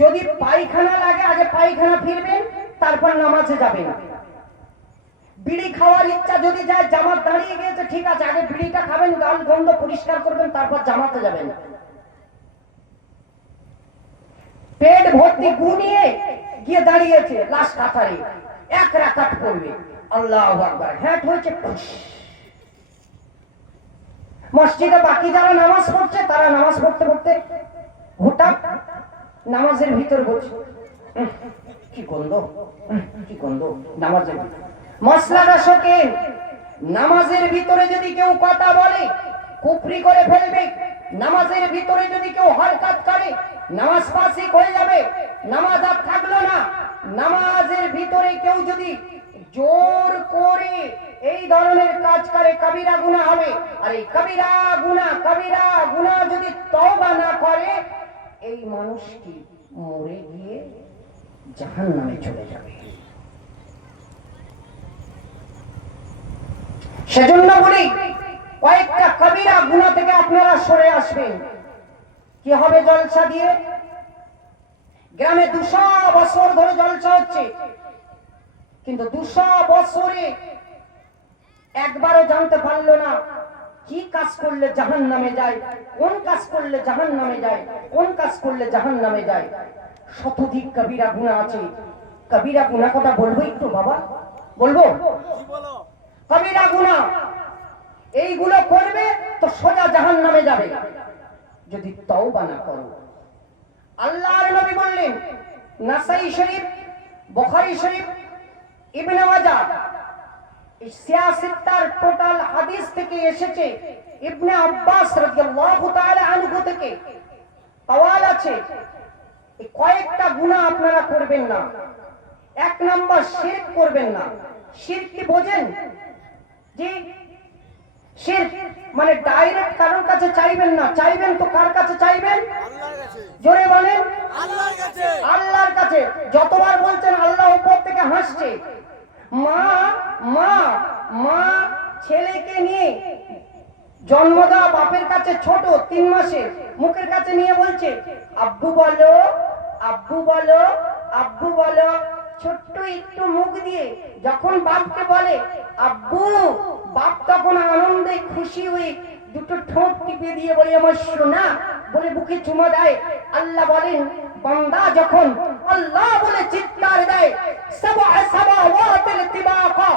যদি পায়খানা লাগে আগে পায়খানা ফিরবেন, তারপর নামাজে যাবেন। বিড়ি খাওয়ার ইচ্ছা যদি যায়, জামাত দাঁড়িয়ে গিয়েছে ঠিক আছে, আগে বিড়িটা খাবেন, গাল গন্ধ পরিষ্কার করবেন, তারপর জামাতে যাবেন। পেট ভর্তি গুনিয়ে গিয়ে দাঁড়িয়েছে লাশ কাতারে, এক রাকাত পড়বে, আল্লাহু আকবার, হ্যাট হয়েছে। মসজিদে বাকি যারা নামাজ পড়ছে, তারা নামাজ পড়তে পড়তে হঠাৎ নামাজের ভিতর বলছে, কি গন্ধ, কি গন্ধ নামাজের ভিতর। মশলাটা শোকেন, নামাজের ভিতরে যদি কেউ কথা বলে কুফরি করে ফেলবে, নামাজের ভিতরে যদি কেউ হরকত করে নামাজ ফাসিক হয়ে যাবে, নামাজ আর থাকলো না। নামাজের ভিতরে কেউ যদি জোর করে এই ধরনের কাজ করে কবিরা গুনাহ হবে। আর এই কবিরা গুনাহ যদি তওবা না করে, এই মানুষটি মরে গিয়ে জাহান্নামে চলে যাবে। সেজন্য বলি, কয়েকটা কবিরা গুনাহ থেকে আপনারা সরে আসবেন। কি হবে জলসা দিয়ে? গ্রামে 200 বছর ধরে জলসা হচ্ছে, কিন্তু 200 বছরে একবারও জানতে পারলো না কি কাজ করলে জাহান্নামে যায়, কোন কাজ করলে জাহান্নামে যায়, কোন কাজ করলে জাহান্নামে যায়। শতাধিক কবিরা গুনাহ আছে। কবিরা গুনাহ কথা বলবো একটু বাবা, বলবো? কবিরা গুনাহ এইগুলো করবে তো সোজা জাহান্নামে যাবে যদি তওবা না করো। আল্লাহর নবী বললেন, নাসাই শরীফ, বুখারী শরীফ, ইবনে মাজাহ, এই সিয়াসিত্তার টোটাল হাদিস থেকে এসেছে। ইবনে আব্বাস রাদিয়াল্লাহু তাআলা আনহু থেকে কওয়াল আছে, এই কয়েকটা গুনাহ আপনারা করবেন না। এক নাম্বার, শিরক করবেন না। শিরক কি বোঝেন? জি, শিরক মানে ডাইরেক্ট কারোর কাছে চাইবেন না, চাইবেন তো কার কাছে চাইবেন? আল্লাহর কাছে। জোরে বলেন, আল্লাহর কাছে। আল্লাহর কাছে। যতবার বলছেন আল্লাহ উপর থেকে হাসছে। মা মা মা ছেলেকে নিয়ে জন্ম দেওয়া বাপের কাছে ছোট 3 মাসে, মুখের কাছে নিয়ে বলছে আব্বু বলো, আব্বু বলো, আব্বু বলো। ছোট্ট একটু মুখ দিয়ে যখন বাপকে বলে আব্বু, বাপ তখন আনন্দে খুশি হয়ে দুটো ঠোঁট টিপে দিয়ে বলে আমার সোনা বলে বুকে চুমা দেয়। আল্লাহ বলেন, বান্দা যখন আল্লাহ বলে চিৎকার দেয়, সামাওয়াতিল তিবাকা,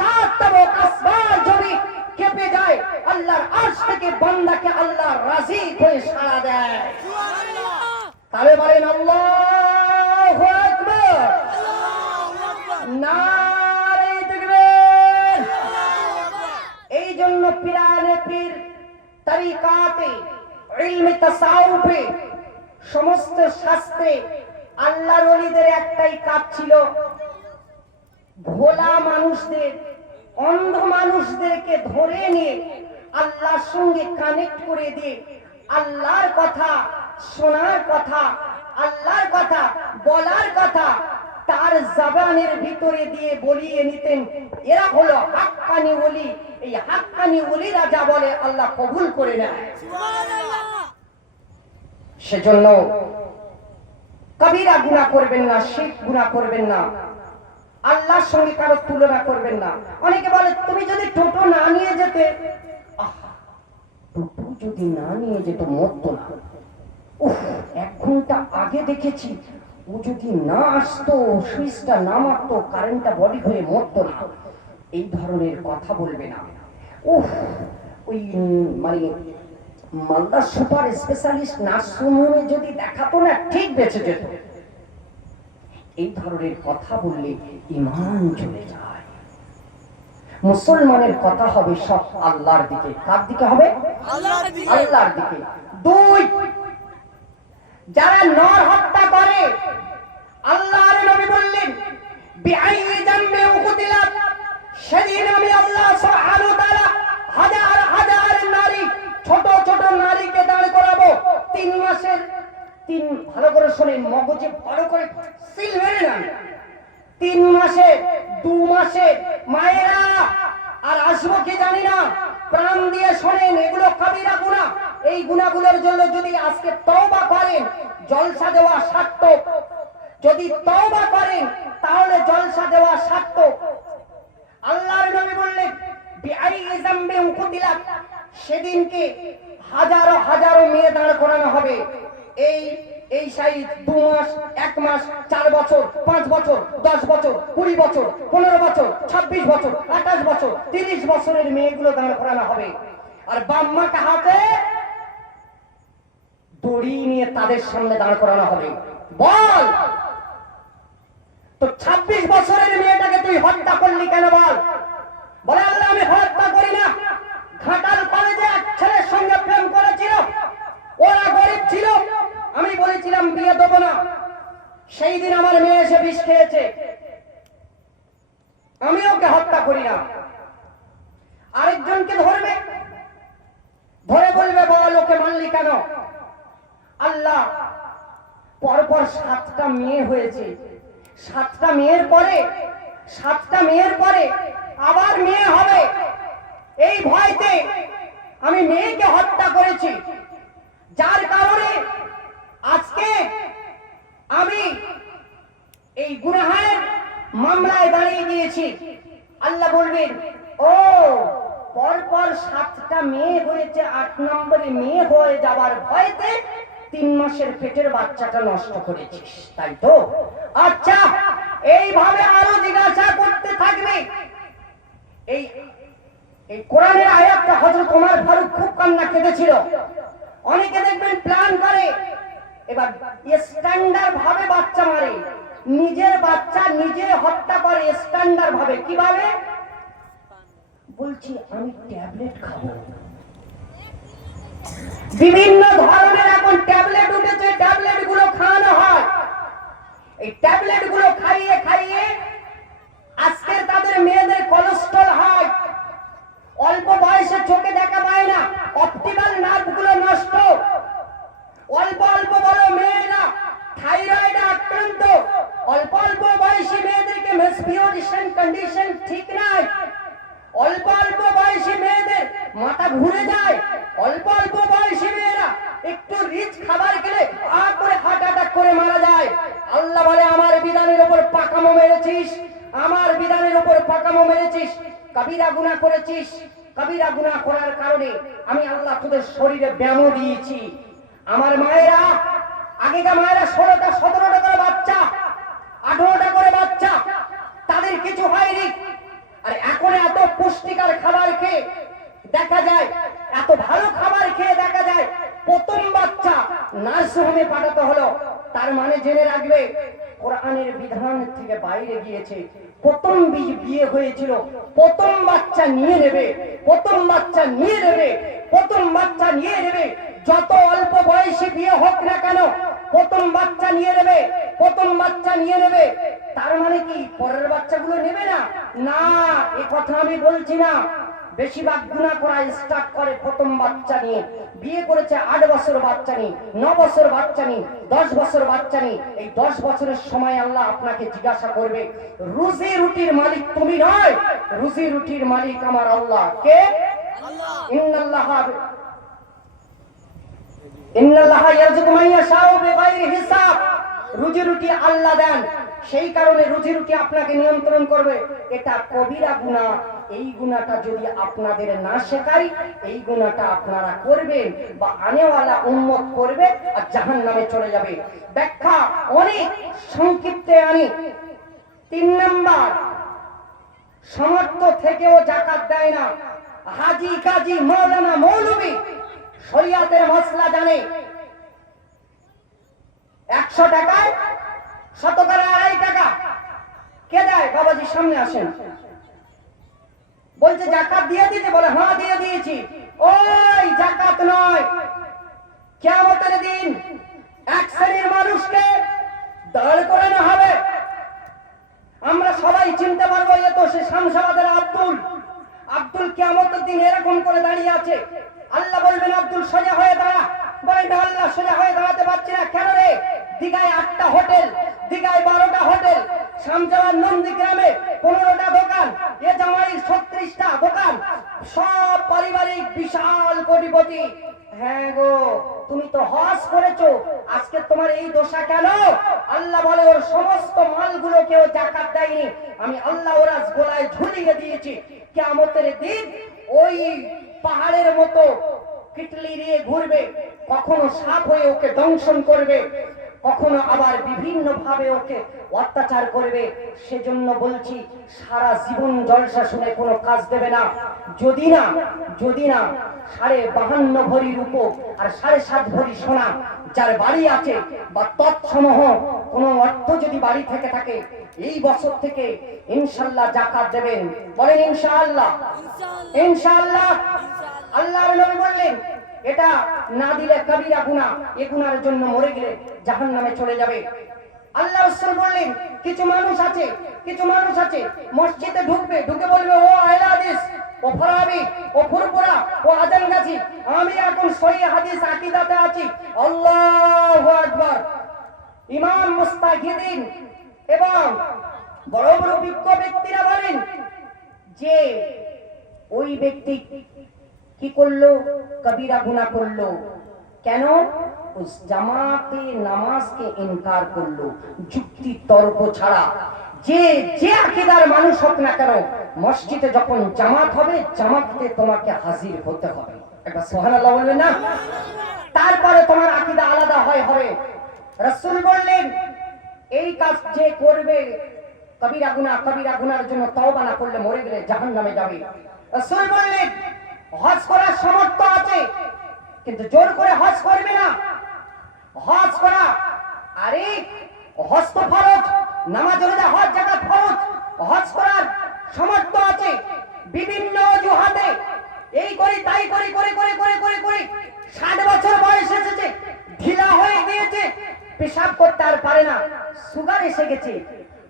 7 আসমান জমি কেঁপে যায়, আল্লাহর আরশ থেকে বান্দাকে আল্লাহ রাজি হয়ে সাড়া দেয়। সুবহানাল্লাহ। তাহলে বলেন আল্লাহু আকবার, নারে তাকবীর। এই জন্য পিরানে পীর, তরিকাতে, ইলমে তাসাউফে, সমস্ত শাস্ত্রে আল্লাহর ওলিদের একটাই কাজ ছিল, ভোলা মানুষদের, অন্ধ মানুষদেরকে ধরে নিয়ে আল্লাহর সঙ্গে কানেক্ট করে দিয়ে আল্লাহর কথা শোনার কথা, আল্লাহর কথা বলার কথা তার জবানের ভিতরে দিয়ে বলিয়ে নিতেন। এরা হলো হাক্কানি ওলি। এই হাক্কানি ওলিরা যা বলে আল্লাহ কবুল করে নেয়। সুবহানাল্লাহ। সেজন্য কবিরা গুনাহ করবেন না, শিরক গুনাহ করবেন না, আল্লাহর সঙ্গে কারো তুলনা করবেন না। অনেকে বলে তুমি যদি টোটো না নিয়ে যেতে, টোটো যদি না নিয়ে যেত মরতো না। উফ, 1 ঘন্টা আগে দেখেছি, ও যদি না আসতো, সুইচটা না মারতো, কারেন্টটা বডি হয়ে মরতো না। এই ধরনের কথা বলবে না। উফ, ওই মানে মালদা সুপার স্পেশালিস্ট নার্সিংহোমে যদি দেখাতো না, ঠিক বেঁচে যেত। এই ধরনের কথা বললে ঈমান চলে যায়। মুসলমানের কথা হবে সব আল্লাহর দিকে। কার দিকে হবে? আল্লাহর দিকে। আল্লাহর দিকে। 2, যারা নর হত্যা করে, আল্লাহর নবী বললেন বিআই জামবে উকুতিলাত, সেদিন আমি আল্লাহ সুবহানাহু ওয়া তাআলা হাজার হাজার নারী, ছোট ছোট নারীকে দাঁড় করাবো 3 মাসের, 3, ভালো করে শুনেন, মগজে ভালো করে সিল মেরে নেন, 3 মাসে 2 মাসে মায়েরা, আর আসবো কি জানি না, প্রাণ দিয়ে শোনেন, এগুলো কবিরা গুনাহ। এই গুনাহগুলোর জন্য যদি আজকে তওবা করেন, জলসা দেওয়া সার্থক। যদি তওবা করেন তাহলে জলসা দেওয়া সার্থক। আল্লাহর নবী বললেন বিআই যামবিন কুতিলাত, সেদিনকে হাজারো হাজারো মেয়ে দাঁড় করানো হবে। এই সাইজ 2 মাস, 1 মাস, 4 বছর, 5 বছর, 10 বছর, 20 বছর, 15 বছর, 26 বছর, 28 বছর, 30 বছরের মেয়েগুলো দাঁড় করানো হবে। আর বাম্মাকে হাতে দড়ি নিয়ে তাদের সামনে দাঁড় করানো হবে। বল তো 26 বছরের মেয়েটাকে তুই হত্যা করলি কেন? বল। বলে আল্লাহ আমি হত্যা করি না, ঘাটাল কলেজে এক ছেলের সঙ্গে প্রেম করেছিল, ওরা গরিব ছিল, আমি বলেছিলাম বিয়ে দেব না, সেই দিন আমার মেয়ে এসে বিষ খেয়েছে, আমি ওকে হত্যা করি না। আরেকজনকে ধরবে, ধরে বলবে বল ওকে মানলি কেন? আল্লাহ পরপর 7টা মেয়ে হয়েছে, 7টা মেয়ের পরে আবার মেয়ে হবে, এই ভয়তে আমি মেয়েকে হত্যা করেছি, যার কারণে আজকে আমি এই গুনাহের মামলায় দাঁড়িয়ে গিয়েছি। আল্লাহ বলবেন ও পরপর 7টা মেয়ে হয়েছে, 8 নম্বরে মেয়ে হয়ে যাবার ভয়তে 3 মাসের পেটের বাচ্চাটা নষ্ট করেছিস, তাই তো? আচ্ছা, এইভাবে আরো জিজ্ঞাসা করতে থাকবে। এই কোরআনের আয়াতটা হযরত ওমর ফারুক খুব কান্না কেঁদেছিল। অনেকে দেখবেন প্ল্যান করে, এবার স্ট্যান্ডার্ড ভাবে বাচ্চা মারে, নিজের বাচ্চা নিজে হত্যা করে স্ট্যান্ডার্ড ভাবে। কিভাবে? বলছি আমি ট্যাবলেট খাবো, বিভিন্ন ধরনের এখন ট্যাবলেট উঠেছে, ট্যাবলেট গুলো খাওয়ানো হয়। এই ট্যাবলেট গুলো খাইয়ে খাইয়ে আজকে তাদের মেয়েদের কোলেস্ট্রল হয়, অল্প বয়সে চোখে দেখা পায় না, অপটিক্যাল নার্ভ গুলো নষ্ট, অল্প অল্প বড় মেয়েরা থাইরয়েডে আক্রান্ত, অল্প অল্প বয়সী মেয়েদেরকে মেন্সট্রুয়েশন কন্ডিশন ঠিক নাই, অল্প অল্প বয়সী মেয়েদের মাথা ঘুরে যায়, অল্প অল্প বয়সী মেয়েরা একটু রিচ খাবার খেলে করে হার্ট অ্যাটাক করে মারা যায়। আল্লাহ বলে আমার বিধানের উপর পাকামো মেরেছিস, আমার বিধানের উপর পাকামো মেরেছিস, কবিরা গুনাহ করেছিস, কবিরা গুনাহ করার কারণে আমি আল্লাহ তোদের শরীরে ব্যামো দিয়েছি। আমার মায়েরা, আগেকার মায়েরা 16টা 17টা করে বাচ্চা, 18টা করে বাচ্চা, তাদের কিছু হয়নি। আর এখন এত পুষ্টিকর খাবার খেয়ে দেখা যায়, এত ভালো খাবার খেয়ে দেখা যায় প্রথম বাচ্চা নার্সিংহোমে পাঠাতে হলো, তার মানে জেনে রাখবে কোরআনের বিধান থেকে বাইরে গিয়েছে। প্রথম বিয়ে হয়েছিল, প্রথম বাচ্চা নিয়ে নেবে, প্রথম বাচ্চা নিয়ে নেবে, প্রথম বাচ্চা নিয়ে নেবে, যত অল্প বয়সী বিয়ে হোক না কেন প্রথম বাচ্চা নিয়ে নেবে, প্রথম বাচ্চা নিয়ে নেবে। তার মানে কি পরের বাচ্চাগুলো নেবে না? না, এ কথা আমি বলছি না। বেশিরভাগ গুনাহ করা স্টার্ট করে প্রথম বাচ্চা নিয়ে। বিয়ে করেছে 8 বছর বাচ্চা নিয়ে, 9 বছর বাচ্চা নিয়ে, 10 বছর বাচ্চা নিয়ে। এই 10 বছরের সময় আল্লাহ আপনাকে জিজ্ঞাসা করবে, রুজি রুটির মালিক তুমি নয়, রুজি রুটির মালিক আমার আল্লাহ। কে? আল্লাহ। ইন্নাল্লাহা ইয়ারযুকু মান ইয়াশাউ বিগাইরি হিসাব। রুজি রুটি আল্লাহ দেন, সেই কারণে রুজি রুটি আপনাকে নিয়ন্ত্রণ করবে। এটা কবিরা গুনাহ। এই গুনাহটা যদি আপনাদের না শেখাই, এই গুনাহটা আপনারা করবেন বা আনেওয়ালা উম্মত করবে আর জাহান্নামে চলে যাবে। ব্যাখ্যা অনেক সংক্ষিপ্তে আনি। 3 নাম্বার, সামর্থ্য থেকেও যাকাত দেয় না। হাজি কাজী মাওলানা মৌলবী শরিয়াতের মসলা জানে। 100 টাকায় শতকরা 2.5 টাকা কে দেয়? বাবাজি সামনে আসেন। বলছে যাকাত দিয়ে দিয়েছে, বলে হ্যাঁ দিয়ে দিয়েছি। ওই যাকাত নয়, কিয়ামতের দিন এক শ্রেণীর মানুষকে দাঁড় করানো হবে। আমরা সবাই চিনতে পারবো, এ তো সে শামসাবাদের আব্দুল কিয়ামতের দিন এরকম করে দাঁড়িয়ে আছে। আল্লাহ বলবেন আব্দুল সোজা হয়ে দাঁড়া। বলে না আল্লাহ সোজা হয়ে দাঁড়াতে পারছি না। কেন রে? দিঘায় 8টা হোটেল, দিঘায় 12টা হোটেল, শামজাবাদ নন্দীগ্রামে 15টা দোকান, এ জামাইয়ের 36টা দোকান, সব পারিবারিক বিশাল কোটিপতি। হ্যাঁ গো, তুমি তো হজ করেছো, আজকে তোমার এই দশা কেন? আল্লাহ বলে ওর সমস্ত মালগুলো কেউ যাকাত দেয়নি, আমি আল্লাহ ওরা গলায় ঝুলিয়ে দিয়েছি। কিয়ামতের দিন ওই পাহাড়ের মতো কিটলি দিয়ে ঘুরবে, কখনো সাপ হয়ে ওকে দংশন করবে, কখনো আবার বিভিন্ন ভাবে ওকে অত্যাচার করবে। সেজন্য বলছি, সারা জীবন জলসা শুনে কোনো কাজ দেবে না, যদি না 52 ভরি রূপ আর 7.5 ভরি সোনা যার বাড়ি আছে বা তৎসমূহ কোনো অর্থ যদি বাড়ি থেকে থাকে, এই বছর থেকে ইনশাআল্লাহ যাকাত দেবেন। বলেন ইনশাআল্লাহ। ইনশাআল্লাহ। আল্লাহর নবী বললেন, এটা না দিলে কবিরা গুনাহ, এই গুনাহের জন্য মরে গেলে জাহান্নামে চলে যাবে। আল্লাহ রাসূল বললেন, কিছু মানুষ আছে মসজিদে ঢুকে বলবে, ও আহলে হাদিস, ও ফরাবি, ও ফুরফুরা, ও আজান গাছি, আমি এখন সহিহ হাদিস আকীদাতে আছি। আল্লাহু আকবার। ইমাম মুস্তাহিদিন এবং বড় বড় বিজ্ঞ ব্যক্তিরা বলেন যে ওই ব্যক্তি কি করলো? কবিরা গুনাহ করলো। কেন? উস জামাতে নামাজকে ইনকার করলো, যুক্তি তর্ক ছাড়া। যে আকীদার মানুষ হোক না কেন, মসজিদে যখন জামাত হবে, জামাতে তোমাকে হাজির হতে হবে। একবার সুবহানাল্লাহ বলবেন না? তারপরে তোমার আকীদা আলাদা হবে। রাসূল বললেন, এই কাজ যে করবে কবিরা গুনাহর জন্য তওবা না করলে মরে গেলে জাহান্নামে যাবে। রাসূল বললেন, হজ করার সামর্থ্য আছে কিন্তু জোর করে হজ করবে না। হজ করা, আরে হজ তো ফরজ, নামাজ রোজা হজ যাকাত ফরজ। হজ করার সামর্থ্য আছে, বিভিন্ন অজুহাতে এই করি তাই করি 60 বছর বয়স এসেছে, ঢিলা হয়ে গিয়েছে, পেশাব করতে আর পারে না, সুগার এসে গেছে,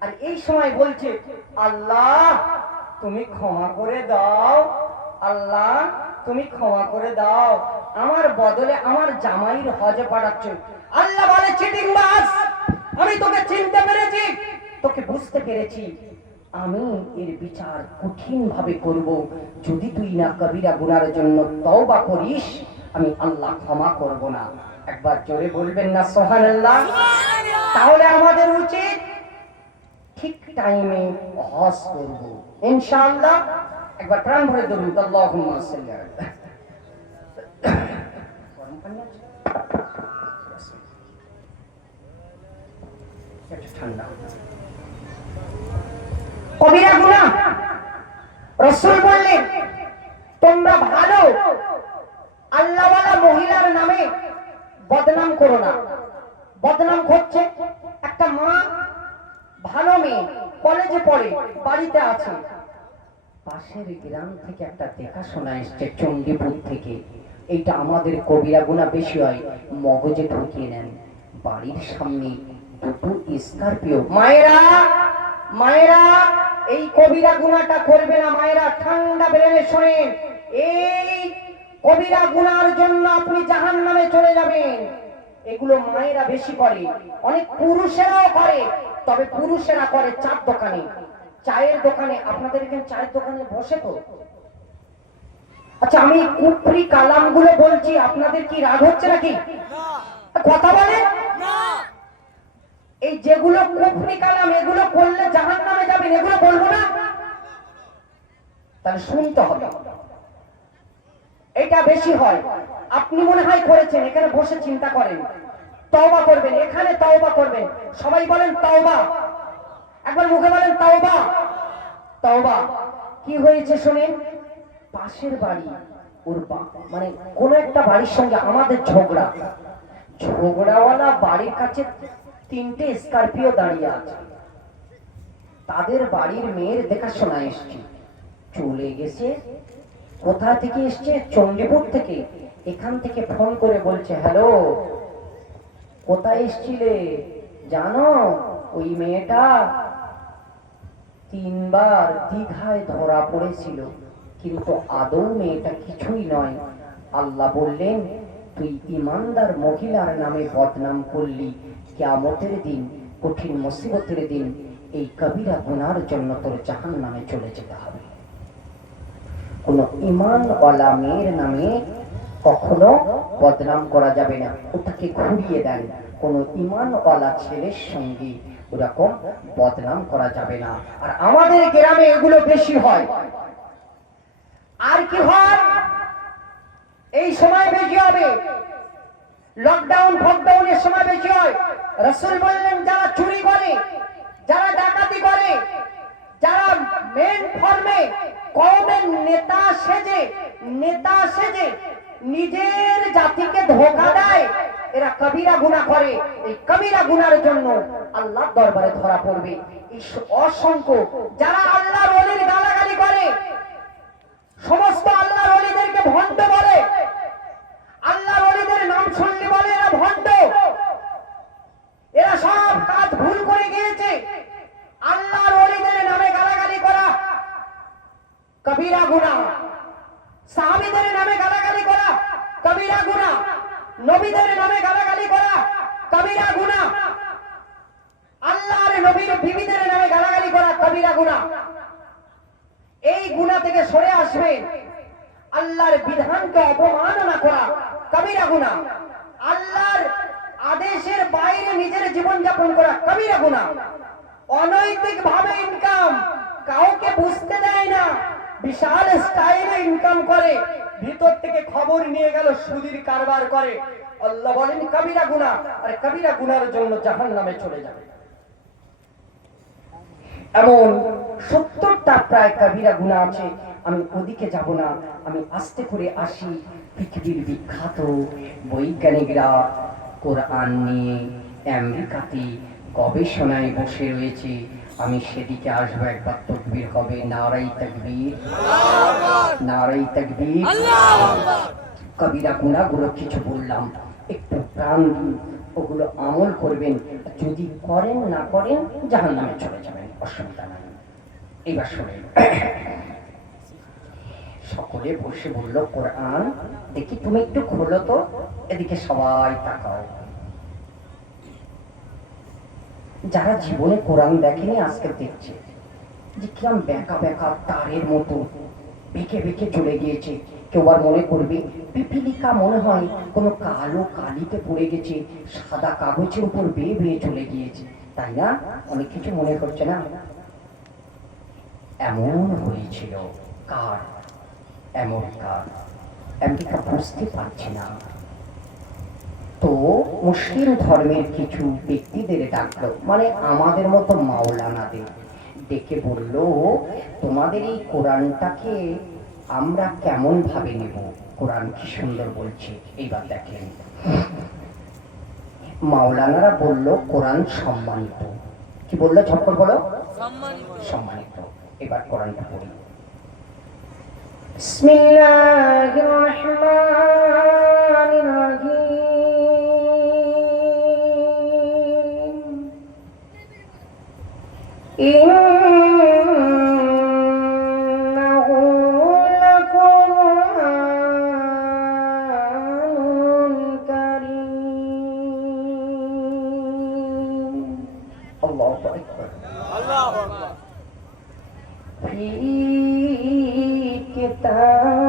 আর এই সময় বলছে, আল্লাহ তুমি ক্ষমা করে দাও, আল্লাহ তুমি ক্ষমা করে দাও, আমার বদলে আমার জামাইয়ের হজে পাঠাচ্ছ। আল্লাহ বলে, চিটিংবাজ, আমি তোকে চিনতে পেরেছি, তোকে বুঝতে পেরেছি, আমি এর বিচার কঠিন ভাবে করব। যদি তুই না কবিরা গুনাহের জন্য তওবা করিস, আমি আল্লাহ ক্ষমা করব না। একবার জোরে বলবেন না সুবহানাল্লাহ? তাহলে আমাদের উচিত ঠিক টাইমে হজ করব ইনশাআল্লাহ। একবার প্রাণ ভরে দরুদ আল্লাহুম্মা সাল্লি আলা। ঠান্ডা কবিরা গুনাহ। রাসূল বললেন, তোমরা ভালো আল্লাহওয়ালা মহিলার নামে বদনাম করো না। বদনাম করছে একটা মা, ভালো মেয়ে, কলেজে পড়ে, বাড়িতে আছে, পাশের গ্রাম থেকে একটা দেখাশোনা এসছে চণ্ডীপুর থেকে। এইটা আমাদের কবিরা গুনাহ বেশি হয়, মগজে ঢুকিয়ে নেন। বাড়ির সামনে দুটো স্করপিও। মায়েরা এই কবিরা গুনাহটা করবে না। মায়েরা ঠান্ডা ব্রেনে শোনেন, এই কবিরা গুনাহের জন্য আপনি জাহান্নামে চলে যাবেন। এগুলো মায়েরা বেশি করে, অনেক পুরুষেরাও করে, তবে পুরুষেরা করে চার দোকানে, চায়ের দোকানে। আপনাদের এখানে চায়ের দোকানে বসে তো? আচ্ছা, আমি কুফরি কালামগুলো বলছি, আপনাদের কি রাগ হচ্ছে নাকি? কথা বলেন না। এই যেগুলো কুফরি কালাম, এগুলো করলে জাহান্নামে যাবেন, এগুলো বলবো না? তাহলে শুনতে হবে। এটা বেশি হয়। আপনি মনে হয় করেছেন, এখানে বসে চিন্তা করেন, তওবা করবেন, এখানে তওবা করবেন। সবাই বলেন তওবা, একবার মুখে বলেন তওবা। তওবা। কি হয়েছে শুনেন, পাশের বাড়ি ওর মানে কোন একটা বাড়ির সঙ্গে আমাদের ঝগড়াওয়ালা বাড়ির কাছে 3টে স্করপিও দাঁড়িয়ে আছে। তাদের বাড়ির মেয়ের দেখাশোনা এসছে, চলে গেছে। কোথা থেকে এসছে? চণ্ডীপুর থেকে। এখান থেকে ফোন করে বলছে, হ্যালো, কোথায় এসছিলে জানো? ওই মেয়েটা 3 বার দীঘায় ধরা পড়েছিল, কিন্তু আদৌ মেয়েটা কিছুই নয়। আল্লাহ বললেন, তুই ইমানদার মহিলার নামে বদনাম করলি, কিয়ামতের দিন, কঠিন মুসিবতের দিন এই কবিরা গুনার জন্য তোর জাহান্নামে চলে যেতে হবে। কোনো ঈমানওয়ালা মেয়ের নামে কখনো বদনাম করা যাবে না, ওটাকে ঘুরিয়ে দেন। কোনো ঈমানওয়ালা ছেলের সঙ্গে ওরকম বদনাম করা যাবে না। আর আমাদের গ্রামে এগুলো বেশি হয়। আর কি হয়, এই সময় বেশি হবে, লকডাউন ফকডাউনের সময় বেশি হয়। রাসূল বললেন, যারা চুরি করে, যারা ডাকাতি করে, যারা মেন ফর্মে কওমের নেতা সেজে নিজের জাতিকে ধোঁকা দেয়, এরা কবিরা গুনাহ করে। এই কবিরা গুনার জন্য আল্লাহর দরবারে ধরা পড়বে। এই অসংখ্য যারা আল্লাহর ওলির গালাগালি করে, সমস্ত আল্লাহর ওলিদেরকে ভণ্ড বলে, আল্লাহর ওলিদের নাম শুনলে বলে এরা ভণ্ড, এরা সব কাজ ভুল করে গিয়েছে। আল্লাহর ওলিদের নামে গালাগালি করা কবিরা গুনাহ, সাহাবীদের নামে গালাগালি করা কবিরা গুনাহ, নবীদের নামে গালাগালি করা কবিরা গুনাহ, আল্লাহর নবীর বিবিদের নামে গালাগালি করা কবিরা গুনাহ। এই গুনাহ থেকে সরে আসবে। আল্লাহর বিধানকে অবমাননা করা কবিরা গুনাহ, আল্লাহর আদেশের বাইরে নিজের জীবন যাপন করা কবিরা গুনাহ। অনৈতিক ভাবে ইনকাম, কাউকে বুঝতে দেয় না, বিশাল স্টাইলে ইনকাম করে, ভিতর থেকে খবর নিয়ে গেল সুদের কারবার করে, আল্লাহ বলেন কবিরা গুনাহ। আর কবিরা গুনার জন্য জাহান্নামে চলে যাবে। এমন 70টা প্রায় কবিরা গুনাহ আছে। আমি ওদিকে যাব না, আমি আস্তে করে আসি। পৃথিবীর বিখ্যাত বৈজ্ঞানিকরা কোরআন নিয়ে আমেরিকাতে গবেষণায় বসে রয়েছে। আমি সেদিকে আসবো। একবার তাকবীর হবে, নারায়ে তাকবীর, নারায়ে তাকবীর। কবিরা গুনাহগুলো কিছু বললাম, একটু প্রাণ দিন, ওগুলো আমল করবেন। যদি করেন না করেন জাহান্নামে চলে যাবেন, অসুবিধা নাই। এবার শুনেন, সকলে বসে বলল কোরআন দেখি তুমি একটু খোলো তো। এদিকে সবাই তাকাও। যারা জীবনে কোরআন দেখেনি আজকে দেখছে যে কিরম বেঁকা বেঁকা তারের মতো বেঁকে বেঁকে চলে গিয়েছে। কেউ আর মনে করবে পিপিলিকা মনে হয় কোনো কালো কালিতে পড়ে গেছে, সাদা কাগজের উপর বেয়ে বেয়ে চলে গিয়েছে, তাই না? অনেক কিছু মনে করছে না? এমন হয়েছিল কার? আমেরিকা বুঝতে পারছে না। তো মুসলিম ধর্মের কিছু ব্যক্তিদের ডাকলো, মানে আমাদের মতো মাওলানাদের ডেকে বলল, তোমাদের এই কোরআনটাকে আমরা কেমন ভাবে নেব? কোরআন কি সুন্দর বলছে। এইবার দেখেন, মাওলানারা বলল কোরআন সম্মানিত। কি বললো? ঝটপট বলো। সম্মানিত। এবার কোরআনটা পড়ি। বিসমিল্লাহির রহমানির রহিম। ইন্নাহু লাকুরআনুন কারীম। আল্লাহু আকবার। আল্লাহু আকবার। ফি কিতাবিন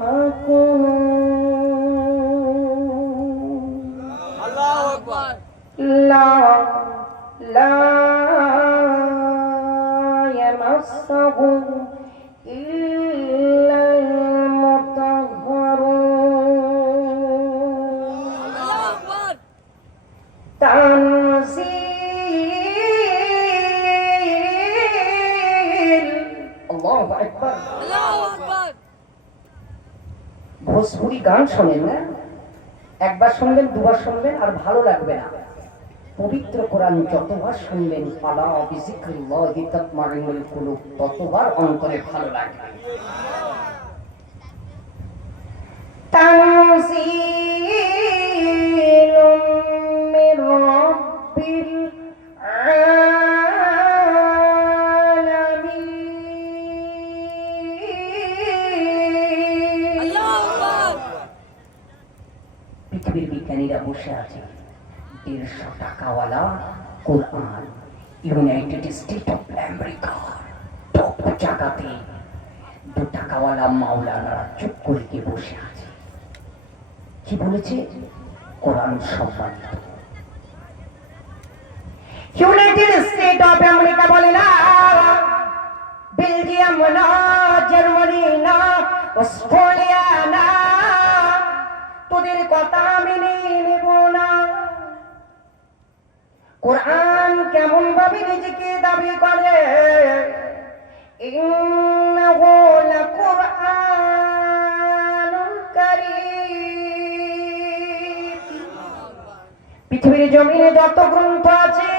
মাকুনুন। আল্লাহু আকবার। লা ইয়ামাসসুহু ইল্লাল মুতাহহারুন। আল্লাহু আকবার। তানজিল। আল্লাহু আকবার। আল্লাহু আকবার। ভোজপুরি গান শোনেন না? একবার শুনবেন, দুবার শুনবেন আর ভালো লাগবে না। পবিত্র কোরআন যতবার শুনবেন, আলা বিযিকরিল্লাহি তাতমাইন্নুল কুলুব, ততবার অন্তরে ভালো লাগবে। তানজিলুম মির রাব্বিল আলামিন। আল্লাহু আকবার। পৃথিবীর বিজ্ঞানীরা বসে আছে, 150 টাকাওয়ালা Quran United State of America top জায়গাতে 2 টাকাওয়ালা মাওলানারা চুপ করে গিয়ে বসে আছে। কি বলেছে? কোরআন সম্মানিত। ইউনাইটেড স্টেট অফ আমেরিকা বলে না, বেলজিয়াম না, জার্মানি না, অস্ট্রেলিয়া না, তোদের কথা মেনে নেব না। কোরআন কেমন ভাবে নিজেকে দাবি করে, ইন্নাহু লাকুরআনুল কারীম। পৃথিবীর জমিনে যত গ্রন্থ আছে,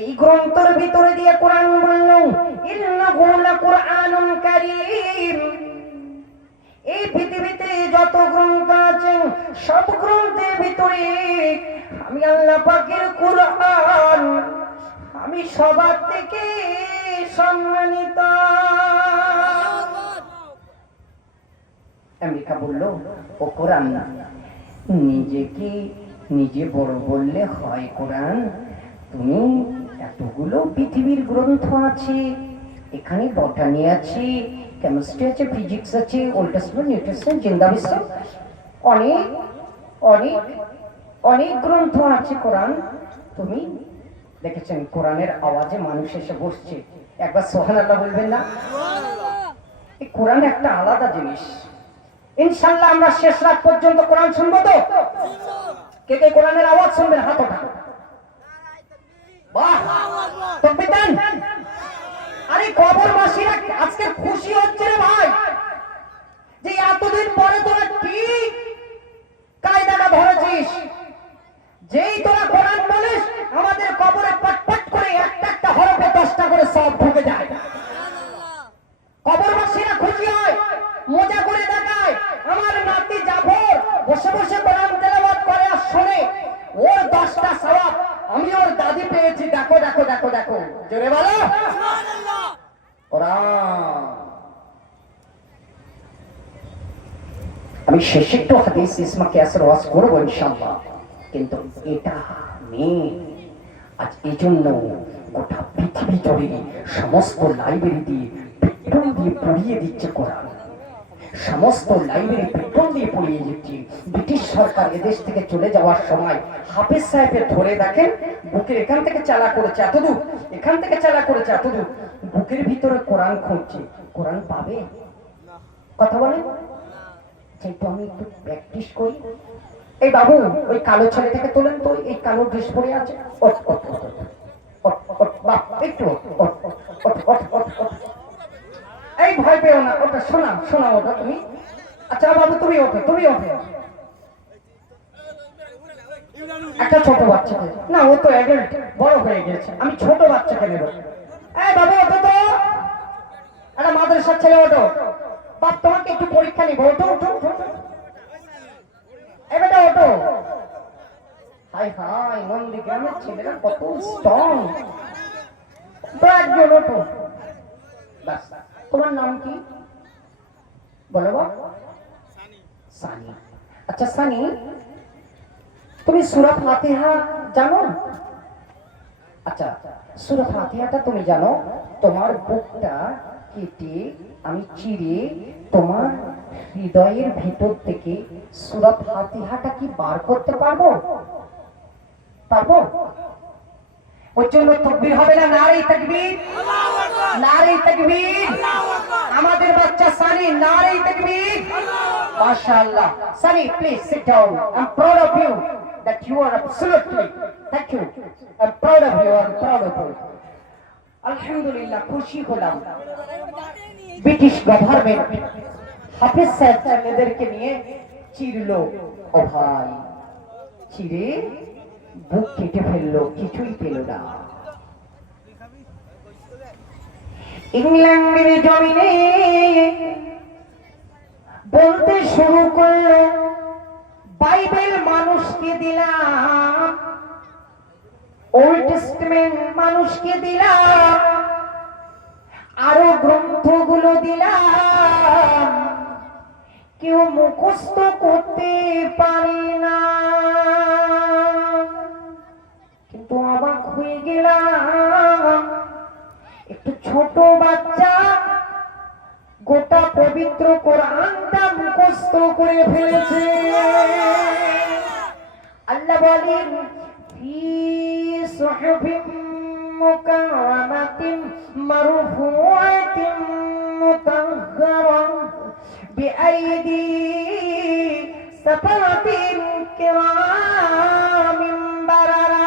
এই গ্রন্থের ভিতরে দিয়ে কোরআন বলল ইন্নাহু লাকুরআনুল কারীম। এই পৃথিবীতে যত গ্রন্থ আছে সব গ্রন্থের ভিতরে আমি আল্লাহ পাকের কোরআন আমি সবার থেকে সম্মানিত। আমেরিকা বলল, ও কোরআন না, নিজেকে নিজে বড় বললে হয়? কোরআন, তুমি এতগুলো পৃথিবীর গ্রন্থ আছে, এখানে বটানি আছে, কেমিস্ট্রি আছে, ফিজিক্স আছে, ওল্ড টেস্টামেন্ট, নিউ টেস্টামেন্ট, জিন্দা বিশ্ব, অনেক অনেক অনেক গ্রন্থ আছে। কোরআন, তুমি দেখেছেন কোরআনের আওয়াজে মানুষ এসে বসছে, একবার সুবহানাল্লাহ বলবেন না? এই কোরআন একটা আলাদা জিনিস। ইনশাআল্লাহ আমরা শেষ রাত পর্যন্ত কোরআন শুনবো তো? কে কে কোরআনের আওয়াজ শুনবেন? হাত ওঠা। বাহ, তাকবীর দেন। আরে কবরবাসীরা আজকে খুশি হচ্ছে রে ভাই, যে এতদিন পরে তোরা ঠিক কায়দাটা ধরেছিস। যেই তোরা কোরআন বলিস, আমাদের কবরে পটপট করে একটা একটা হরফে 10টা করে সব ঢুকে যায়। কবরবাসীরা খুশি হয়, মজা করে দেখায়। আমার নাতি জাফর বসে বসে কোরআন তেলাওয়াত করে আর শোনে, ওর 10টা সওয়াব আমি ওর দাদি পেয়েছি। দেখো দেখো দেখো দেখো, জোরে বলো কোরআন। আমি শেষে একটু হাদিস ইসমা কিয়াসের ওয়াজ করবো ইনশাআল্লাহ, কিন্তু এটা নেই আজ। এই জন্য গোটা পৃথিবী জুড়ে সমস্ত লাইব্রেরি দিয়ে পেট্রোল দিয়ে পুড়িয়ে দিচ্ছে কোরআন, সমস্ত লাইব্রেরি পেট্রোল দিয়ে পুড়িয়ে দিচ্ছে। ব্রিটিশ সরকার এদেশ থেকে চলে যাওয়ার সময় হাফেজ সাহেবের ধরে দেখেন, বুকের এখান থেকে চালা করেছে এতদূর, এখান থেকে চালা করেছে এতদূর, বুকের ভিতরে কোরআন খুঁজছে। কোরআন পাবে? কথা বলেন। যেহেতু আমি একটু প্র্যাকটিস করি। এই বাবু, ওই কালো ছেলেটাকে তোলেন তো, এই কালো ড্রেস পরে আছে। একটু এই ভয় পেও না, ওটা শোনা শোনা, ওটা তুমি। আচ্ছা বাবু, তুমি ওঠো, তুমি ওঠো। একটা ছোট বাচ্চাকে না, ও তো অ্যাডাল্ট, বড় হয়ে গেছে, আমি ছোট বাচ্চাকে নেব। এই বাবু ওঠো তো, একটা মাদ্রাসার ছেলে ওঠো। বাপ, তোমাকে একটু পরীক্ষা নিব, ওঠো ওঠো ওঠো। এই বেটা ওঠো। হাই হাই, নন্দীগ্রামের ছেলেরা কত স্ট্রং। একজন ওঠো। বাস, তোমার নাম কি বলো? সানি। আচ্ছা সানি, তুমি সূরা ফাতিহা জানো? আচ্ছা, সূরা ফাতিহাটা তুমি জানো? তোমার বুকটা কেটে আমি চিরে তোমার হৃদয়ের ভিতর থেকে সূরা ফাতিহাটা কি বার করতে পারবো? পারবো? ওই জন্য তাকবীর হবে না? নারে তাকবীর, নারে তাকবীর। আমাদের বাচ্চা সানি, নারে তাকবীর। মাশাআল্লাহ। Sunny, please sit down. I am proud of you that you are absolutely, thank you, I am proud of you, I am proud of you. আলহামদুলিল্লাহ, খুশি হলাম। ব্রিটিশ গভর্নমেন্ট হাফেজ সাহেবদেরকে নিয়ে চিরলো। ও ভাই, চিরে বুক কেটে ফেললো, কিছুই পেল না। ইংল্যান্ডের জমিনে বলতে শুরু করলো, বাইবেল মানুষকে দিলাম, ওল্ড টেস্টামেন্ট মানুষকে দিলাম, আরো গ্রন্থগুলো দিলাম, কেউ মুখস্থ করতে পারে না। ছোট বাচ্চা গোটা পবিত্র কোরআনটা মুখস্থ করে ফেলেছে। আল্লাহ বলেন ফি সুহুফিন মুকাররামাতিন মারফুআতিন মুতাহহারা বিআইদি সাফারাতিন কিরামিন বারারা।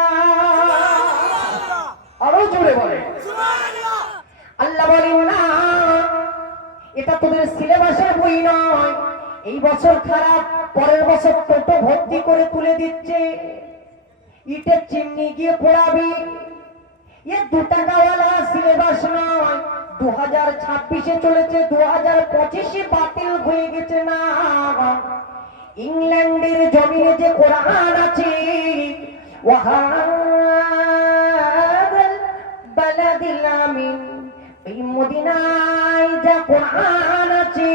আরো জোরে বলে আল্লাহ বলেন না, এটা তোদের সিলেবাসের বই নয়। এই বছর খারাপ, পরের বছর টোটো ভর্তি করে তুলে দিচ্ছে, ইটের চিমনি গিয়ে পড়াবি। এ 2 টাকাওয়ালা সিলেবাস নয়। 2026-এ চলেছে, 2025-এ বাতিল হয়ে গেছে। না, ইংল্যান্ডের জমিনে যে কোরআন আছে, ওয়াহাদাল বালাদিল আমিন, এই মদিনায় যা কোরআন আছে,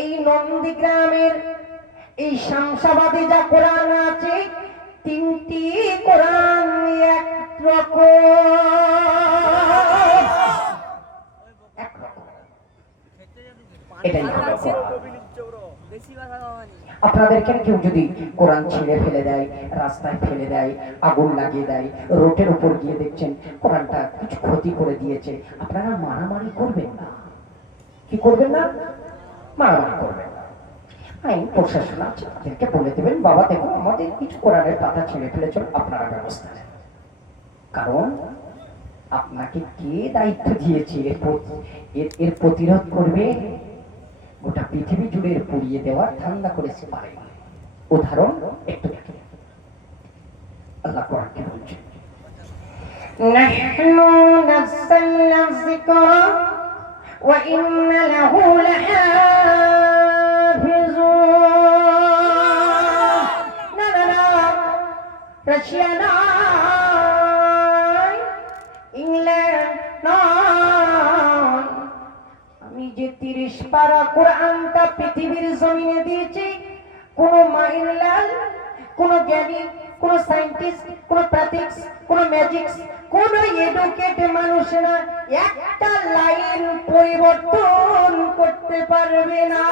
এই নন্দীগ্রামের এই শামসাবাদে যা কোরআন আছে, 3টি কোরআন এক রকম। এটাই হলো কোরআন। বেশি কথা বাবানি। আপনাদেরকে কেউ যদি কোরআন ছিঁড়ে ফেলে দেয়, রাস্তায় ফেলে দেয়, আগুন লাগিয়ে দেয়, রোডের উপর গিয়ে দেখছেন কোরআনটা কিছু ক্ষতি করে দিয়েছে, আপনারা মারামারি করবেন না। কি করবেন না? মারামারি করবেন না। আইন প্রশাসন আছে, তাদেরকে বলে দেবেন, বাবা দেখুন আমাদের কিছু কোরআনের পাতা ছিঁড়ে ফেলেছ, আপনারা ব্যবস্থা নেন। কারণ আপনাকে কে দায়িত্ব দিয়েছে এর প্রতিরোধ করবে? গোটা পৃথিবী জুড়ে পুড়িয়ে দেওয়ার ঠান্ডা করেছে পারে। উদাহরণ একটু দেখেন, আল্লাহ কোরআনকে বলছেন নাহনু নাযালনা যিকরা ওয়া ইন্না লাহু লাহাফিজুন। না না না, রাশিয়া নয়, ইংল্যান্ড নয়, আমি যে 30 পারা কোরআনটা পৃথিবীর জমিনে দিয়েছি, কোন মাইনলাল, কোন জ্ঞানী, কোন সায়েন্টিস্ট, কোন প্র্যাকটিক্স, কোন ম্যাজিক্স, কোন এডুকেট মানুষেরা একটা লাইন পরিবর্তন করতে পারবে না।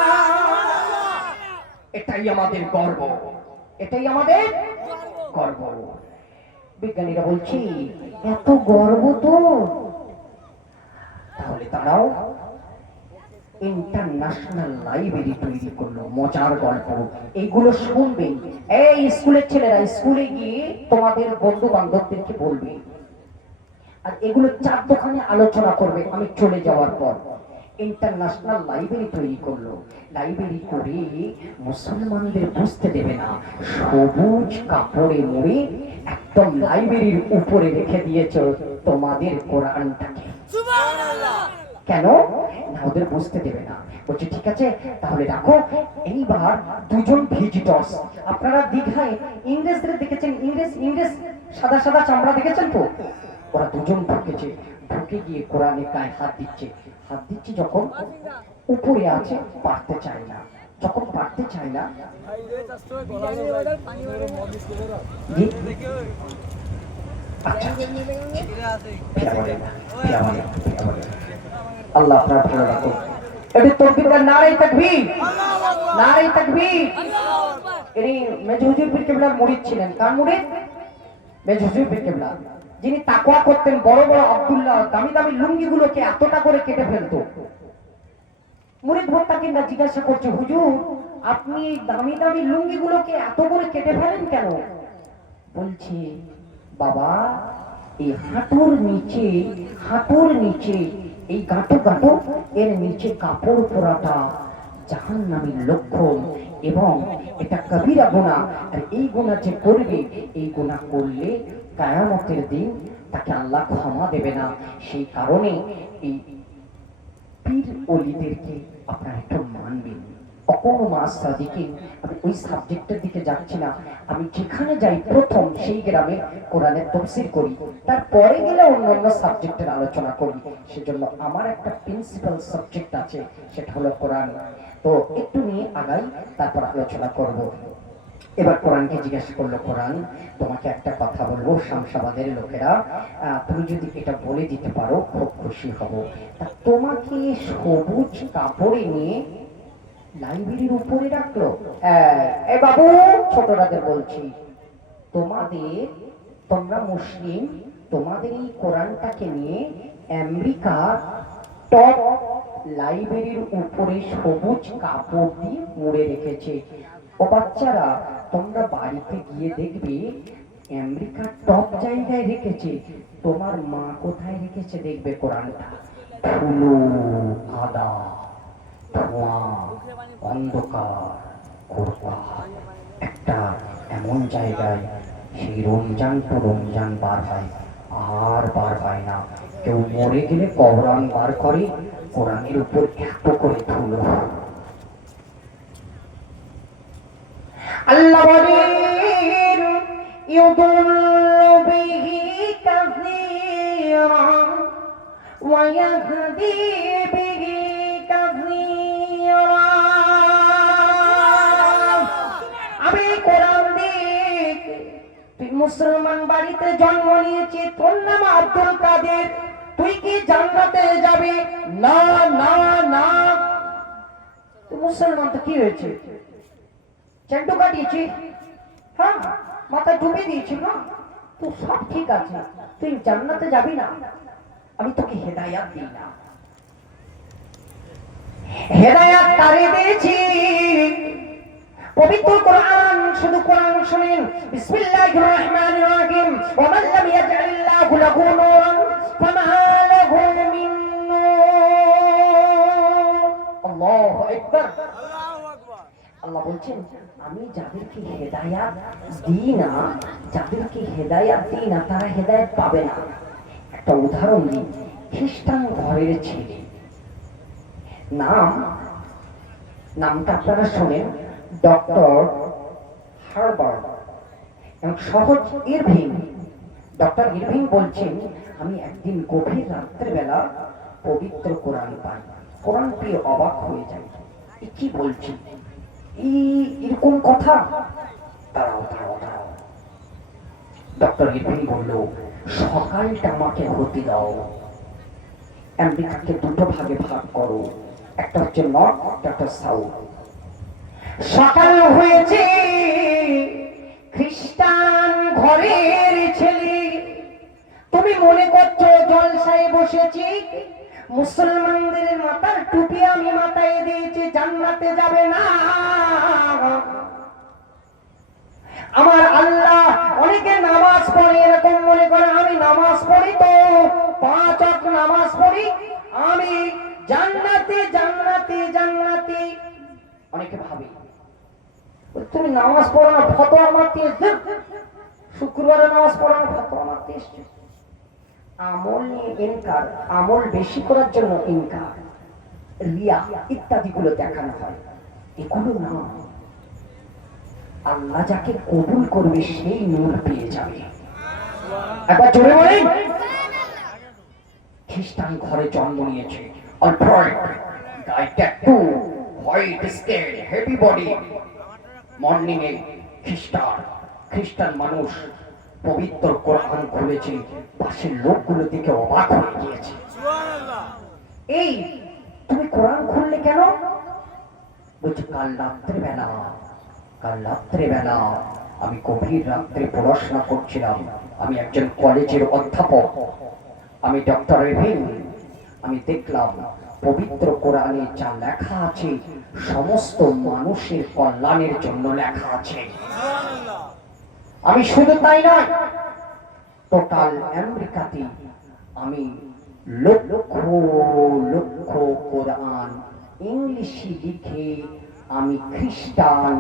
এটাই আমাদের গর্ব, এটাই আমাদের গর্ব। বিজ্ঞানীরা বলছি এত গর্ব তো, তাহলে তারাও ইন্টারন্যাশনাল লাইব্রেরি তৈরি করলো। মজার গল্প, এইগুলো শুনবেন। এই স্কুলের ছেলেরা স্কুলে গিয়ে তোমাদের বন্ধু বান্ধবদেরকে বলবে, আর এগুলো 4 দোকানে আলোচনা করবে আমি চলে যাওয়ার পর। ইন্টারন্যাশনাল লাইব্রেরি তৈরি করলো। লাইব্রেরি করে মুসলমানদের বুঝতে দেবে না, সবুজ কাপড়ে মুড়ে একদম লাইব্রেরির উপরে রেখে দিয়েছ তোমাদের কোরআনটাকে। সুবহানাল্লাহ। কেন না? ওদের বুঝতে দেবে না। বলছে ঠিক আছে তাহলে রাখো। এইবার 2জন ভিজিটর্স, আপনারা দীঘায় ইংরেজদের দেখেছেন, ইংরেজ সাদা সাদা চামড়া দেখেছেন তো? ওরা 2জন ঢুকেছে, ঢুকে গিয়ে কোরআনে গায়ে হাত দিচ্ছে। যখন উপরে আছে, পারতে চায় না। যখন পারতে চায় না, জি আচ্ছা আল্লাহ আপনার ভালো রাখুন। একটু তকবীর, নারে তাকবীর, নারে তাকবীর। আল্লাহু আকবার। ইনি মেজর হুজুর পীর কেবলার মুরিদ ছিলেন। কার মুরিদ? মেজর হুজুর পীর কেবলা, যিনি তাকওয়া করতেন। বড় বড় আব্দুল্লাহ দামি দামি লুঙ্গিগুলোকে এতটা করে কেটে ফেলতো। মুরিদ ভক্তরা জিজ্ঞাসা করছে, হুজুর আপনি দামি দামি লুঙ্গিগুলোকে এত করে কেটে ফেলেন কেন? বলছে বাবা, এই হাঁটুর নিচে এই গাঁটো এর নিচে কাপড় পরাটা জাহান্নামীর লক্ষণ, এবং এটা কবিরা গুনাহ। আর এই গুনাহ যে করবে, এই গুনাহ করলে কিয়ামতের দিন তাকে আল্লাহ ক্ষমা দেবে না। সেই কারণে এই পীর ওলিদেরকে আপনারা একটু মানবেন। কখনো মাসাদিকে আমি ওই সাবজেক্টের দিকে যাচ্ছি না। আমি যেখানে যাই প্রথম সেই গ্রামে কোরআনের তাফসীর করি, তারপরে গেলে অন্যান্য সাবজেক্টের আলোচনা করি। সেজন্য আমার একটা প্রিন্সিপাল সাবজেক্ট আছে, সেটা হলো কোরআন। তো একটু নিয়ে আগাই, তারপর আলোচনা করব। এবার কোরআনকে জিজ্ঞাসা করলো, কোরআন তোমাকে একটা কথা বলবো, শামসাবাদের লোকেরা তুমি যদি এটা বলে দিতে পারো খুব খুশি হব। তা তোমাকে সবুজ কাপড়ে নিয়ে লাইব্রেরির উপরে রাখলো। এ বাবু, ছোটরাদের বলছি, তোমরা মুসলিম, তোমাদের এই কোরআনটাকে নিয়ে আমেরিকা টপ লাইব্রেরির উপরে সবুজ কাপড় দিয়ে মুড়ে রেখেছে। ও বাচ্চারা, তোমরা বাড়িতে গিয়ে দেখবে আমেরিকা টপ জায়গায় রেখেছে, তোমার মা কোথায় রেখেছে দেখবে কোরআনটা? ধুলো, কাদা, ধোঁয়া, অন্ধকার, ঘোরপার একটা এমন জায়গায়। সেই রমজান তো রমজান বার হয়, আর বার হয় না। কেউ মরে গেলে কবরান বার করে, কোরআনের উপর এত করে ধুলো। আল্লাহ বলেন, ইউদুল্লু বিহি কাসীরা ওয়া ইয়াহদি বিহি কাসীরা। আমি কোরআন দিক, তুই মুসলমান বাড়িতে জন্ম নিয়েছিস, তোর নাম আব্দুল কাদের, তুই কি জান্নাতে যাবি? না না না। তুই মুসলমান তো কি হয়েছে? চেন্টু কাটিয়েছি, হ্যাঁ, মাথায় ডুবে দিয়েছি না, তো সব ঠিক আছে, তুই জান্নাতে যাবি না। আমি তোকে হেদায়াত দিই না। হেদায়াত কারে দিয়েছি? পবিত্র কোরআন। শুধু কোরআন শুনেন, বিসমিল্লাহির রহমানির রহিম। ওয়া মান লাম ইয়াজআলিল্লাহু লাহু নূরান ফামা লাহু মিন নূর। আল্লাহু আকবার। আল্লাহ বলছেন, আমি যাদেরকে হেদায়াত দিই না, তারা হেদায়াত পাবে না। একটা উদাহরণ দিই, খ্রিস্টান ঘরের ছেলে, নামটা আপনারা শোনেন, ডক্টর হার্বার্ট, সহজ ইরভিং। ডক্টর ইরভিং বলছেন, আমি একদিন গভীর রাত্রেবেলা পবিত্র কোরআন পাই, কোরআন পেয়ে অবাক হয়ে যাই। কি বলছি, এরকম কথা? দাঁড়াও। ডক্টর ইরভিং বলল, সকালটা আমাকে হতে দাও, আমেরিকাকে দুটো ভাগে ভাগ করো, একটা হচ্ছে নর্থ, একটা সাউথ। সকাল হয়েছে, খ্রিস্টান ঘরের ছেলে, তুমি মনে করছো জলসায় বসেছি, মুসলমানদের মাথার টুপি আমি মাথায় দিয়েছি, জান্নাতে যাবে না। আমার আল্লাহ, অনেকে নামাজ পড়ে এরকম মনে করে, আমি নামাজ পড়ি তো 5 ওয়াক্ত নামাজ পড়ি, আমি জান্নাতে। অনেকে ভাবে তুমি নামাজ পড়ো না, ফতোয়া মারতে এসছো, শুক্রবারে নামাজ পড়ো না, ফতোয়া মারতে এসছো। আমল নিয়ে ইনকার, আমল বেশি করার জন্য ইনকার, রিয়া ইত্যাদি গুলো দেখানো হয়, এগুলো না। আল্লাহ যাকে কবুল করবে সেই নূর পেয়ে যাবে। একবার জোরে বলেন। খ্রিস্টান ঘরে জন্ম নিয়েছে, অলফ্রয়েড, গায়ে tattoo, white skin, heavy body. Morning এ খ্রিস্টান মানুষ পবিত্র কোরআন খুলেছে, পাশের লোকগুলো দেখে অবাক হয়ে গিয়েছে। এই তুমি কোরআন খুললে কেন? বলছে, কাল রাত্রেবেলা আমি গভীর রাত্রে পড়াশোনা করছিলাম, আমি একজন কলেজের অধ্যাপক, আমি ডক্টর ইরভিং। আমি দেখলাম পবিত্র কোরআনে যা লেখা আছে সমস্ত মানুষের কল্যাণের জন্য লেখা আছে। আমি শুধু তাই নয়, টোটাল আমেরিকাতে আমি লক্ষ কোরআন ইংলিশে লিখে, আমি খ্রিস্টান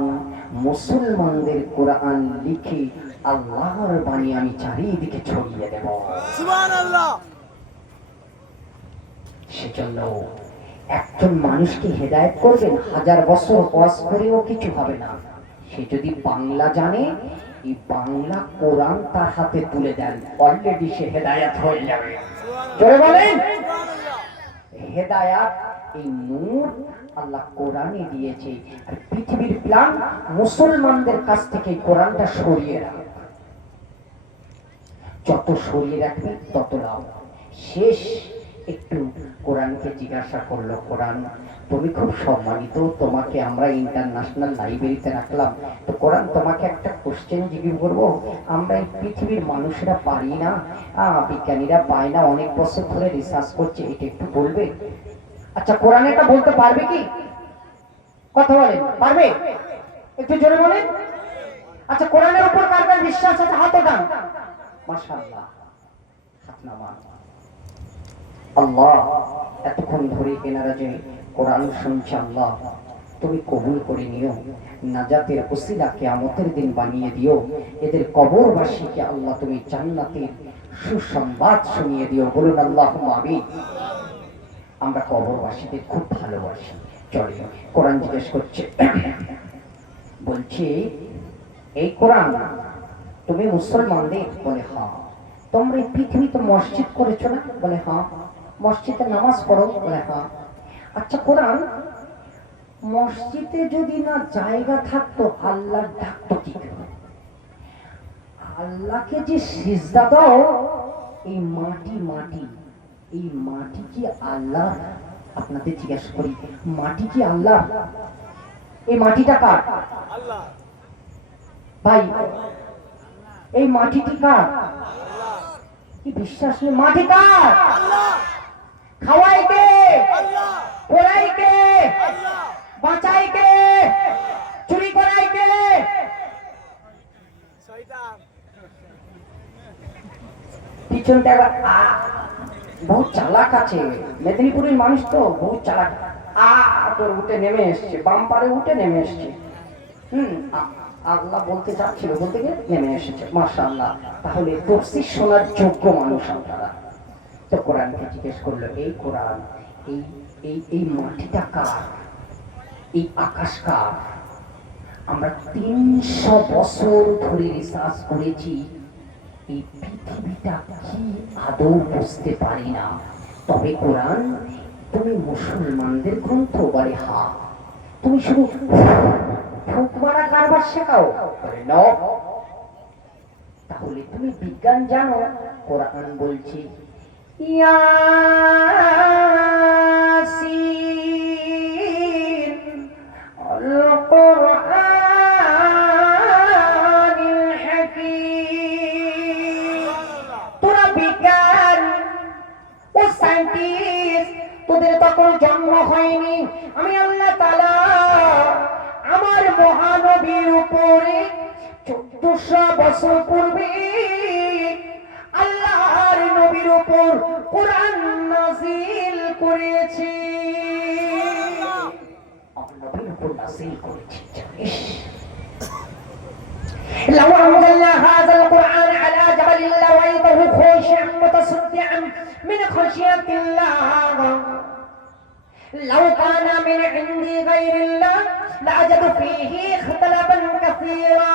মুসলমানদের কোরআন লিখে আল্লাহর বাণী আমি চারিদিকে ছড়িয়ে দেব। সুবহানাল্লাহ। সেজন্য একজন মানুষকে হেদায়েত করবেন, 1000 বছর ওয়াজ করেও কিছু হবে না। সে যদি বাংলা জানে, এই বাংলা কোরআন তার হাতে তুলে দেন, অলরেডি সে হেদায়েত হয়ে যাবে। জোরে বলেন। হেদায়াত, এই নূর আল্লাহ কোরআনে দিয়েছে। আর পৃথিবীর প্ল্যান মুসলমানদের কাছ থেকে কোরআনটা সরিয়ে রাখা, যত সরিয়ে রাখবে তত লাভ। শেষ একটু কোরআনকে জিজ্ঞাসা করলো, কোরআন তুমি খুব সম্মানিত, তোমাকে আমরা ইন্টারন্যাশনাল লাইব্রেরিতে রাখলাম, তো কোরআন তোমাকে একটা কোশ্চেন জিজ্ঞেস করবো। আমরা এই পৃথিবীর মানুষেরা পারি না, বিজ্ঞানীরা পায় না, অনেক বছর ধরে রিসার্চ করছে, এটা একটু বলবে? আচ্ছা কোরআন এটা বলতে পারবে কি? কথা বলেন, পারবে? একটু জোরে বলেন। আচ্ছা কোরআনের উপর কার কার বিশ্বাস আছে হাত ওঠান। মাশাআল্লাহ, হাত নামান। আল্লাহ এতক্ষণ ধরে এনারা যে কোরআন শুনছে, আল্লাহ তুমি কবুল করে নিও, নাজাতের ওসিলা কিয়ামতের দিন বানিয়ে দিও, এদের কবরবাসীকে আল্লাহ তুমি জান্নাতের সুসংবাদ শুনিয়ে দিও। বলুন আল্লাহুম্মা আমিন। আমরা কবরবাসীদের খুব ভালোবাসি। চলে কোরআন জিজ্ঞেস করছে, বলছি এই কোরআন তুমি মুসলমানদের? বলে হ্যাঁ। তোমরা এই পৃথিবীতে মসজিদ করেছো না? বলে হ্যাঁ। মসজিদে নামাজ পড়ো? বলে হ্যাঁ। আচ্ছা কোরআন, মসজিদে যদি না জায়গা থাকতো আল্লাহ ডাকতো কি করে? আল্লাহকে যে সিজদা দাও, এই মাটি মাটি, এই মাটি কি আল্লাহ? আপনাদের জিজ্ঞাসা করি, মাটি কি আল্লাহ? এই মাটিটা কার? আল্লাহ। ভাই এই মাটিটি কার? কি বিশ্বাস নেই? মাটি কার? আল্লাহ। খাওয়াই কে? আল্লাহ। পড়াই কে? আল্লাহ। বাঁচাই কে? চুরি করাই কে? শয়তান। পিছনটা বহু চালাক আছে, মেদিনীপুরের মানুষ তো বহু চালাক। তোর উঠে নেমে এসছে, বাম্পারে উঠে নেমে এসছে। আল্লাহ বলতে চাচ্ছিল, বলতে গিয়ে নেমে এসেছে। মাশাআল্লাহ, তাহলে তফসির শোনার যোগ্য মানুষ আপনারা। তো কোরআনকে জিজ্ঞেস করলো, এই কোরআন, এই এই এই মাটিটা কার? এই আকাশ কার? আমরা 300 বছর ধরে রিসার্চ করেছি, এই পৃথিবীটা কি আদৌ বুঝতে পারি না। তবে কোরআন তুমি মুসলমানদের গ্রন্থ? বলে হ্যাঁ। তুমি শুধু ফুক মারা কারবার শেখাও? বলে না। তাহলে তুমি বিজ্ঞান জানো? কোরআন বলছি ইয়াসিন আল কুরআনিল হাকীম। তোরা বিজ্ঞান ও সায়েন্টিস্ট, তোদের তখন জন্ম হয়নি। আমি আল্লাহ তাআলা আমার মহানবীর উপরে 1400 বছর পূর্বে আল্লাহর নবীর উপর কোরআন নাযিল করেছি। আমার নবীর উপর নাযিল করেছি, জানিস? لو أنزلنا هذا القرآن على جبل لرأيته خاشعا متصدعا من خشية الله لو كان من عند غير الله لوجدوا فيه اختلافا كثيرا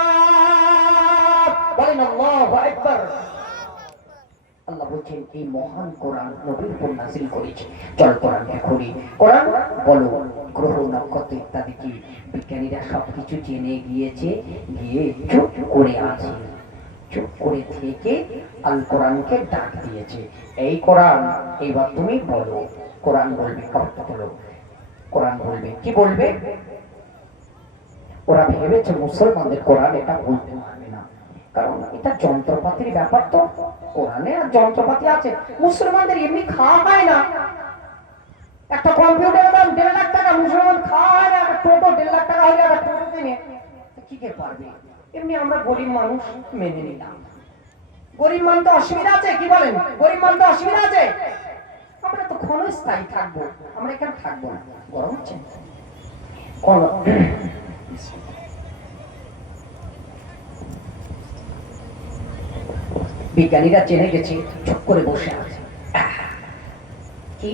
বলেন আল্লাহু আকবার। আল্লাহ বলছেন এই মহান কোরআন নবীর উপর নাযিল করেছে। চল কোরআনকে খুলি। কোরআন বলো, গ্রহ নক্ষত্র ইত্যাদি কি বিজ্ঞানীরা সবকিছু জেনে গিয়েছে, গিয়ে চুপ করে আছে, চুপ করে থেকে আল কোরআনকে ডাক দিয়েছে, এই কোরআন এইবার তুমি বলো। কোরআন বলবে, কথা বলো। কোরআন বলবে, কি বলবে? ওরা ভেবেছে মুসলমানদের কোরআন এটা বলতে পারবে না, কারণ এটা যন্ত্রপাতির ব্যাপার। তো কোরআনে আর যন্ত্রপাতি আছে, মুসলমানদের এমনি খাওয়া হয় না। একটা কম্পিউটারের দাম 1.5 লাখ টাকা, মুসলমান খাওয়া হয় না। একটা টোটো 1.5 লাখ টাকা হলে একটা টোটো কিনে কি কে পারবে? এমনি আমরা গরিব মানুষ মেনে নিলাম। গরিব মান তো অসুবিধা আছে, কি বলেন? গরিব মান তো অসুবিধা আছে। আমরা তো ক্ষণস্থায়ী থাকবো, আমরা এখানে থাকবো না। গরম হচ্ছে বিজ্ঞানীরা জেনে গেছে, চুপ করে বসে আছে। কি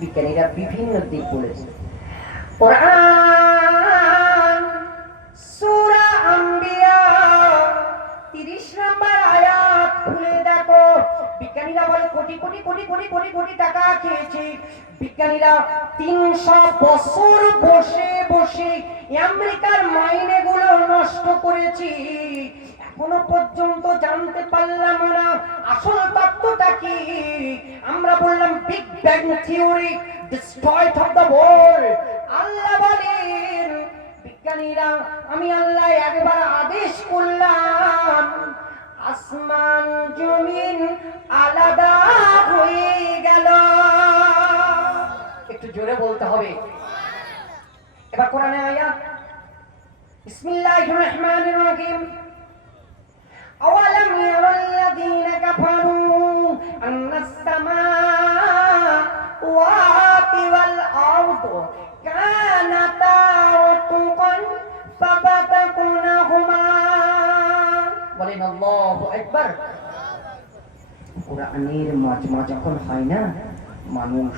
বিজ্ঞানীরা বিভিন্ন দিক বলেছে। কোরআন সূরা আম্বিয়া 30 নম্বর আয়াত খুলে দেখো। বিজ্ঞানীরা বলে কোটি কোটি কোটি কোটি কোটি কোটি টাকা খেয়েছে। বিজ্ঞানীরা 300 বছর বসে বসে আমেরিকার মাইনেগুলো নষ্ট করেছি, এখনো পর্যন্ত জানতে পারলাম না আসল তত্ত্বটা কি। আমরা বললাম big bang theory, destroy of the world. আল্লাহ বলেন বিজ্ঞানীরা, আমি আল্লাহ একবার আদেশ করলাম, আসমান জমিন আলাদা হয়ে গেল। একটু জোরে বলতে হবে। এবার কোরআনে আয়াত, বিসমিল্লাহির রহমানির রহিম। আওয়ালাম ইয়ারাল্লাযীনা কাফারু আন্নাস সামাওয়াতি ওয়াল আরদু কানাতা রাতকান ফাফাতাকনাহুমা। বলেন আল্লাহু আকবার। কোরআনের মাজমা যখন হয় না, মানুষ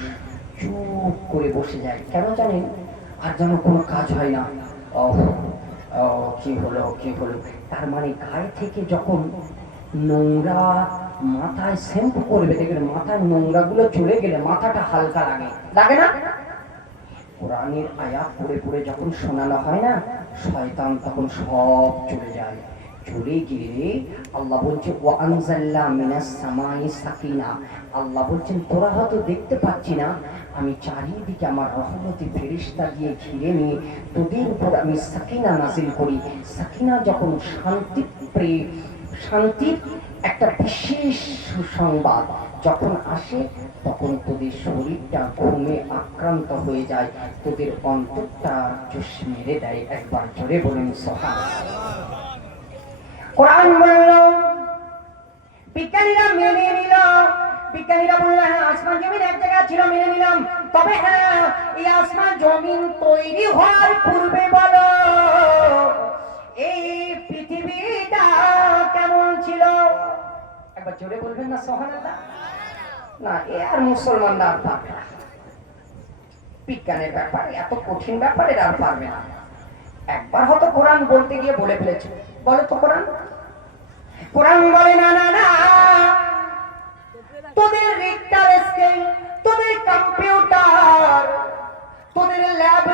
চুপ করে বসে যায়, কেন জানেন? আর যেন কোনো কাজ হয় না। কি হলো কি হলো, তার মানে গায়ে থেকে যখন নোংরা, মাথায় শ্যাম্পু করবে দেখবেন মাথায় নোংরা গুলো চলে গেলে মাথাটা হালকা লাগে, লাগে না? কোরআনের আয়াত পড়ে পড়ে যখন শোনানো হয় না, শয়তান তখন সব চলে যায়। চলে গেলে আল্লাহ বলছে ওয়া আনজালনা মিনাস সামাই সাকিনা। আল্লাহ বলছেন তোরা হয়তো দেখতে পাচ্ছি না, আমি চারিদিকে আমার রহমতি ফেরেশতা দিয়ে ঘিরে নিয়ে তোদের উপর আমি সাকিনা নাজিল করি। সাকিনা যখন শান্তির একটা বিশেষ সুসংবাদ যখন আসে, তখন তোদের শরীরটা ঘুমে আক্রান্ত হয়ে যায়, তোদের অন্তরটা জোশ মেরে দেয়। একবার জোরে বলুন সুবহানাল্লাহ। কোরআন বলল, বিজ্ঞানীরা মেনে নিল। বিজ্ঞানীরা বলল হ্যাঁ আসমান জমিন এক জায়গায় ছিল, মেনে নিলাম। তবে হ্যাঁ, এই আসমান জমিন তৈরি হওয়ার পূর্বে বলো এই পৃথিবীটা কেমন ছিল? একবার জোরে বলবেন না সুবহানাল্লাহ। না, এ আর মুসলমানরা আর পারবে না। বিজ্ঞানের ব্যাপার, এত কঠিন ব্যাপারে আর পারবে না। একবার হয়তো কোরআন বলতে গিয়ে বলে ফেলেছে। বলো তো কোরআন। কোরআন বলে না না না, তোদের রিক্টার স্কেল, তোদের কম্পিউটার, তোদের ল্যাব,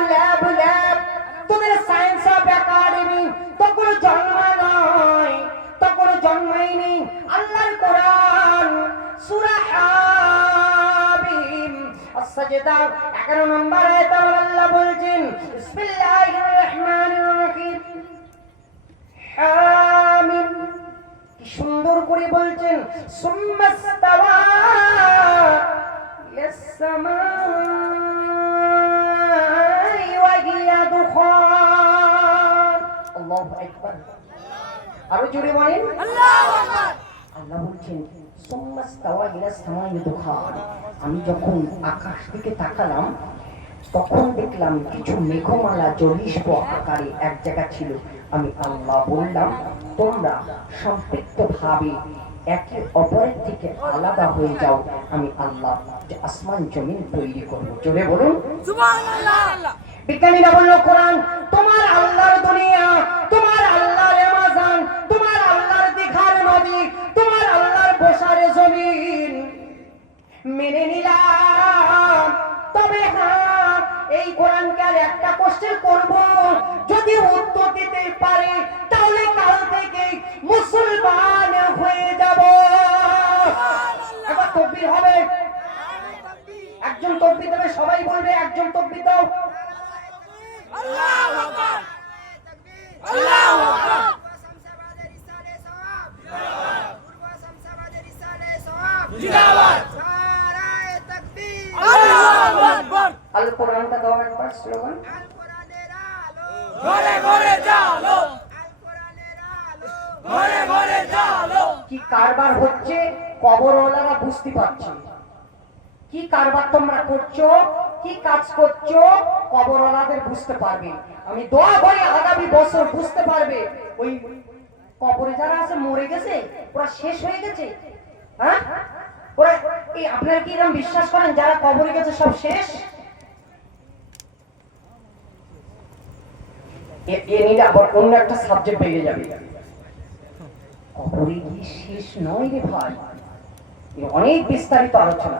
তোদের সায়েন্স অফ একাডেমি তখন জন্ম নয়, তখন জন্মায়নি। আল্লাহর কোরআন সূরা হামিম as-sajda 11 নম্বর আয়াতে আল্লাহ বলছেন বিসমিল্লাহির রহমানির রহিম। হামিম, কি সুন্দর করে বলছেন, সুম্মাস্তাওয়া ইলাস সামাই ওয়া হিয়া দুখান। আল্লাহু আকবার। আরো জোরে বলেন আল্লাহু আকবার। আল্লাহ বলছেন সুম্মাস্তাওয়া ইলাস সামাই দুখান। আমি যখন আকাশ থেকে তাকালাম, তখন দেখলাম কিছু মেঘমালা জলিষ্প আকারে এক জায়গা ছিল। আমি আল্লাহ বললাম তোমরা সম্পৃক্ত ভাবে একে অপরের থেকে আলাদা হয়ে যাও, আমি আল্লাহ আসমান জমিন তৈরি করবো। জোরে বলুন সুবহানাল্লাহ। বিজ্ঞানীরা বলল কোরআন তোমার আল্লাহর দুনিয়া, তোমার আল্লাহর আমাজন, তোমার আল্লাহর দেখার নদী, তোমার আল্লাহর বসার জমিন। মেনে নিলাম। তবে হ্যাঁ, এই কোরআনকে আর একটা কোশ্চেন করব, যদি উত্তর দিতে পারে তাহলে কাল থেকে মুসলমান হয়ে যাব। এবার তাকবীর হবে, একজন তাকবীর দেবে, সবাই বলবে একজন তাকবীর দাও। আল্লাহু আকবার, আল্লাহু আকবার। জিন্দাবাদ, নারায়ে তাকবীর, আল্লাহু আকবার। আল কোরআনটা দাও একবার স্লোগান। আল কোরআনের আলো ঘরে ঘরে জ্বালো, আল কোরআনের আলো ঘরে ঘরে জ্বালো। কি কারবার হচ্ছে কবরওয়ালারা বুঝতে পারছে। কি কারবার তোমরা করছো, কি কাজ করছো, কবরওয়ালাদের বুঝতে পারবে। আমি দোয়া করি আগামী বছর বুঝতে পারবে। ওই কবরে যারা আছে মরে গেছে, ওরা শেষ হয়ে গেছে। হ্যাঁ, ওরা এই আপনারা কি এরকম বিশ্বাস করেন যারা কবরে গেছে সব শেষ? আবার অন্য একটা সাবজেক্ট পেয়ে যাবে। কবরে কি শেষ নয় রে ভাই, অনেক বিস্তারিত আলোচনা।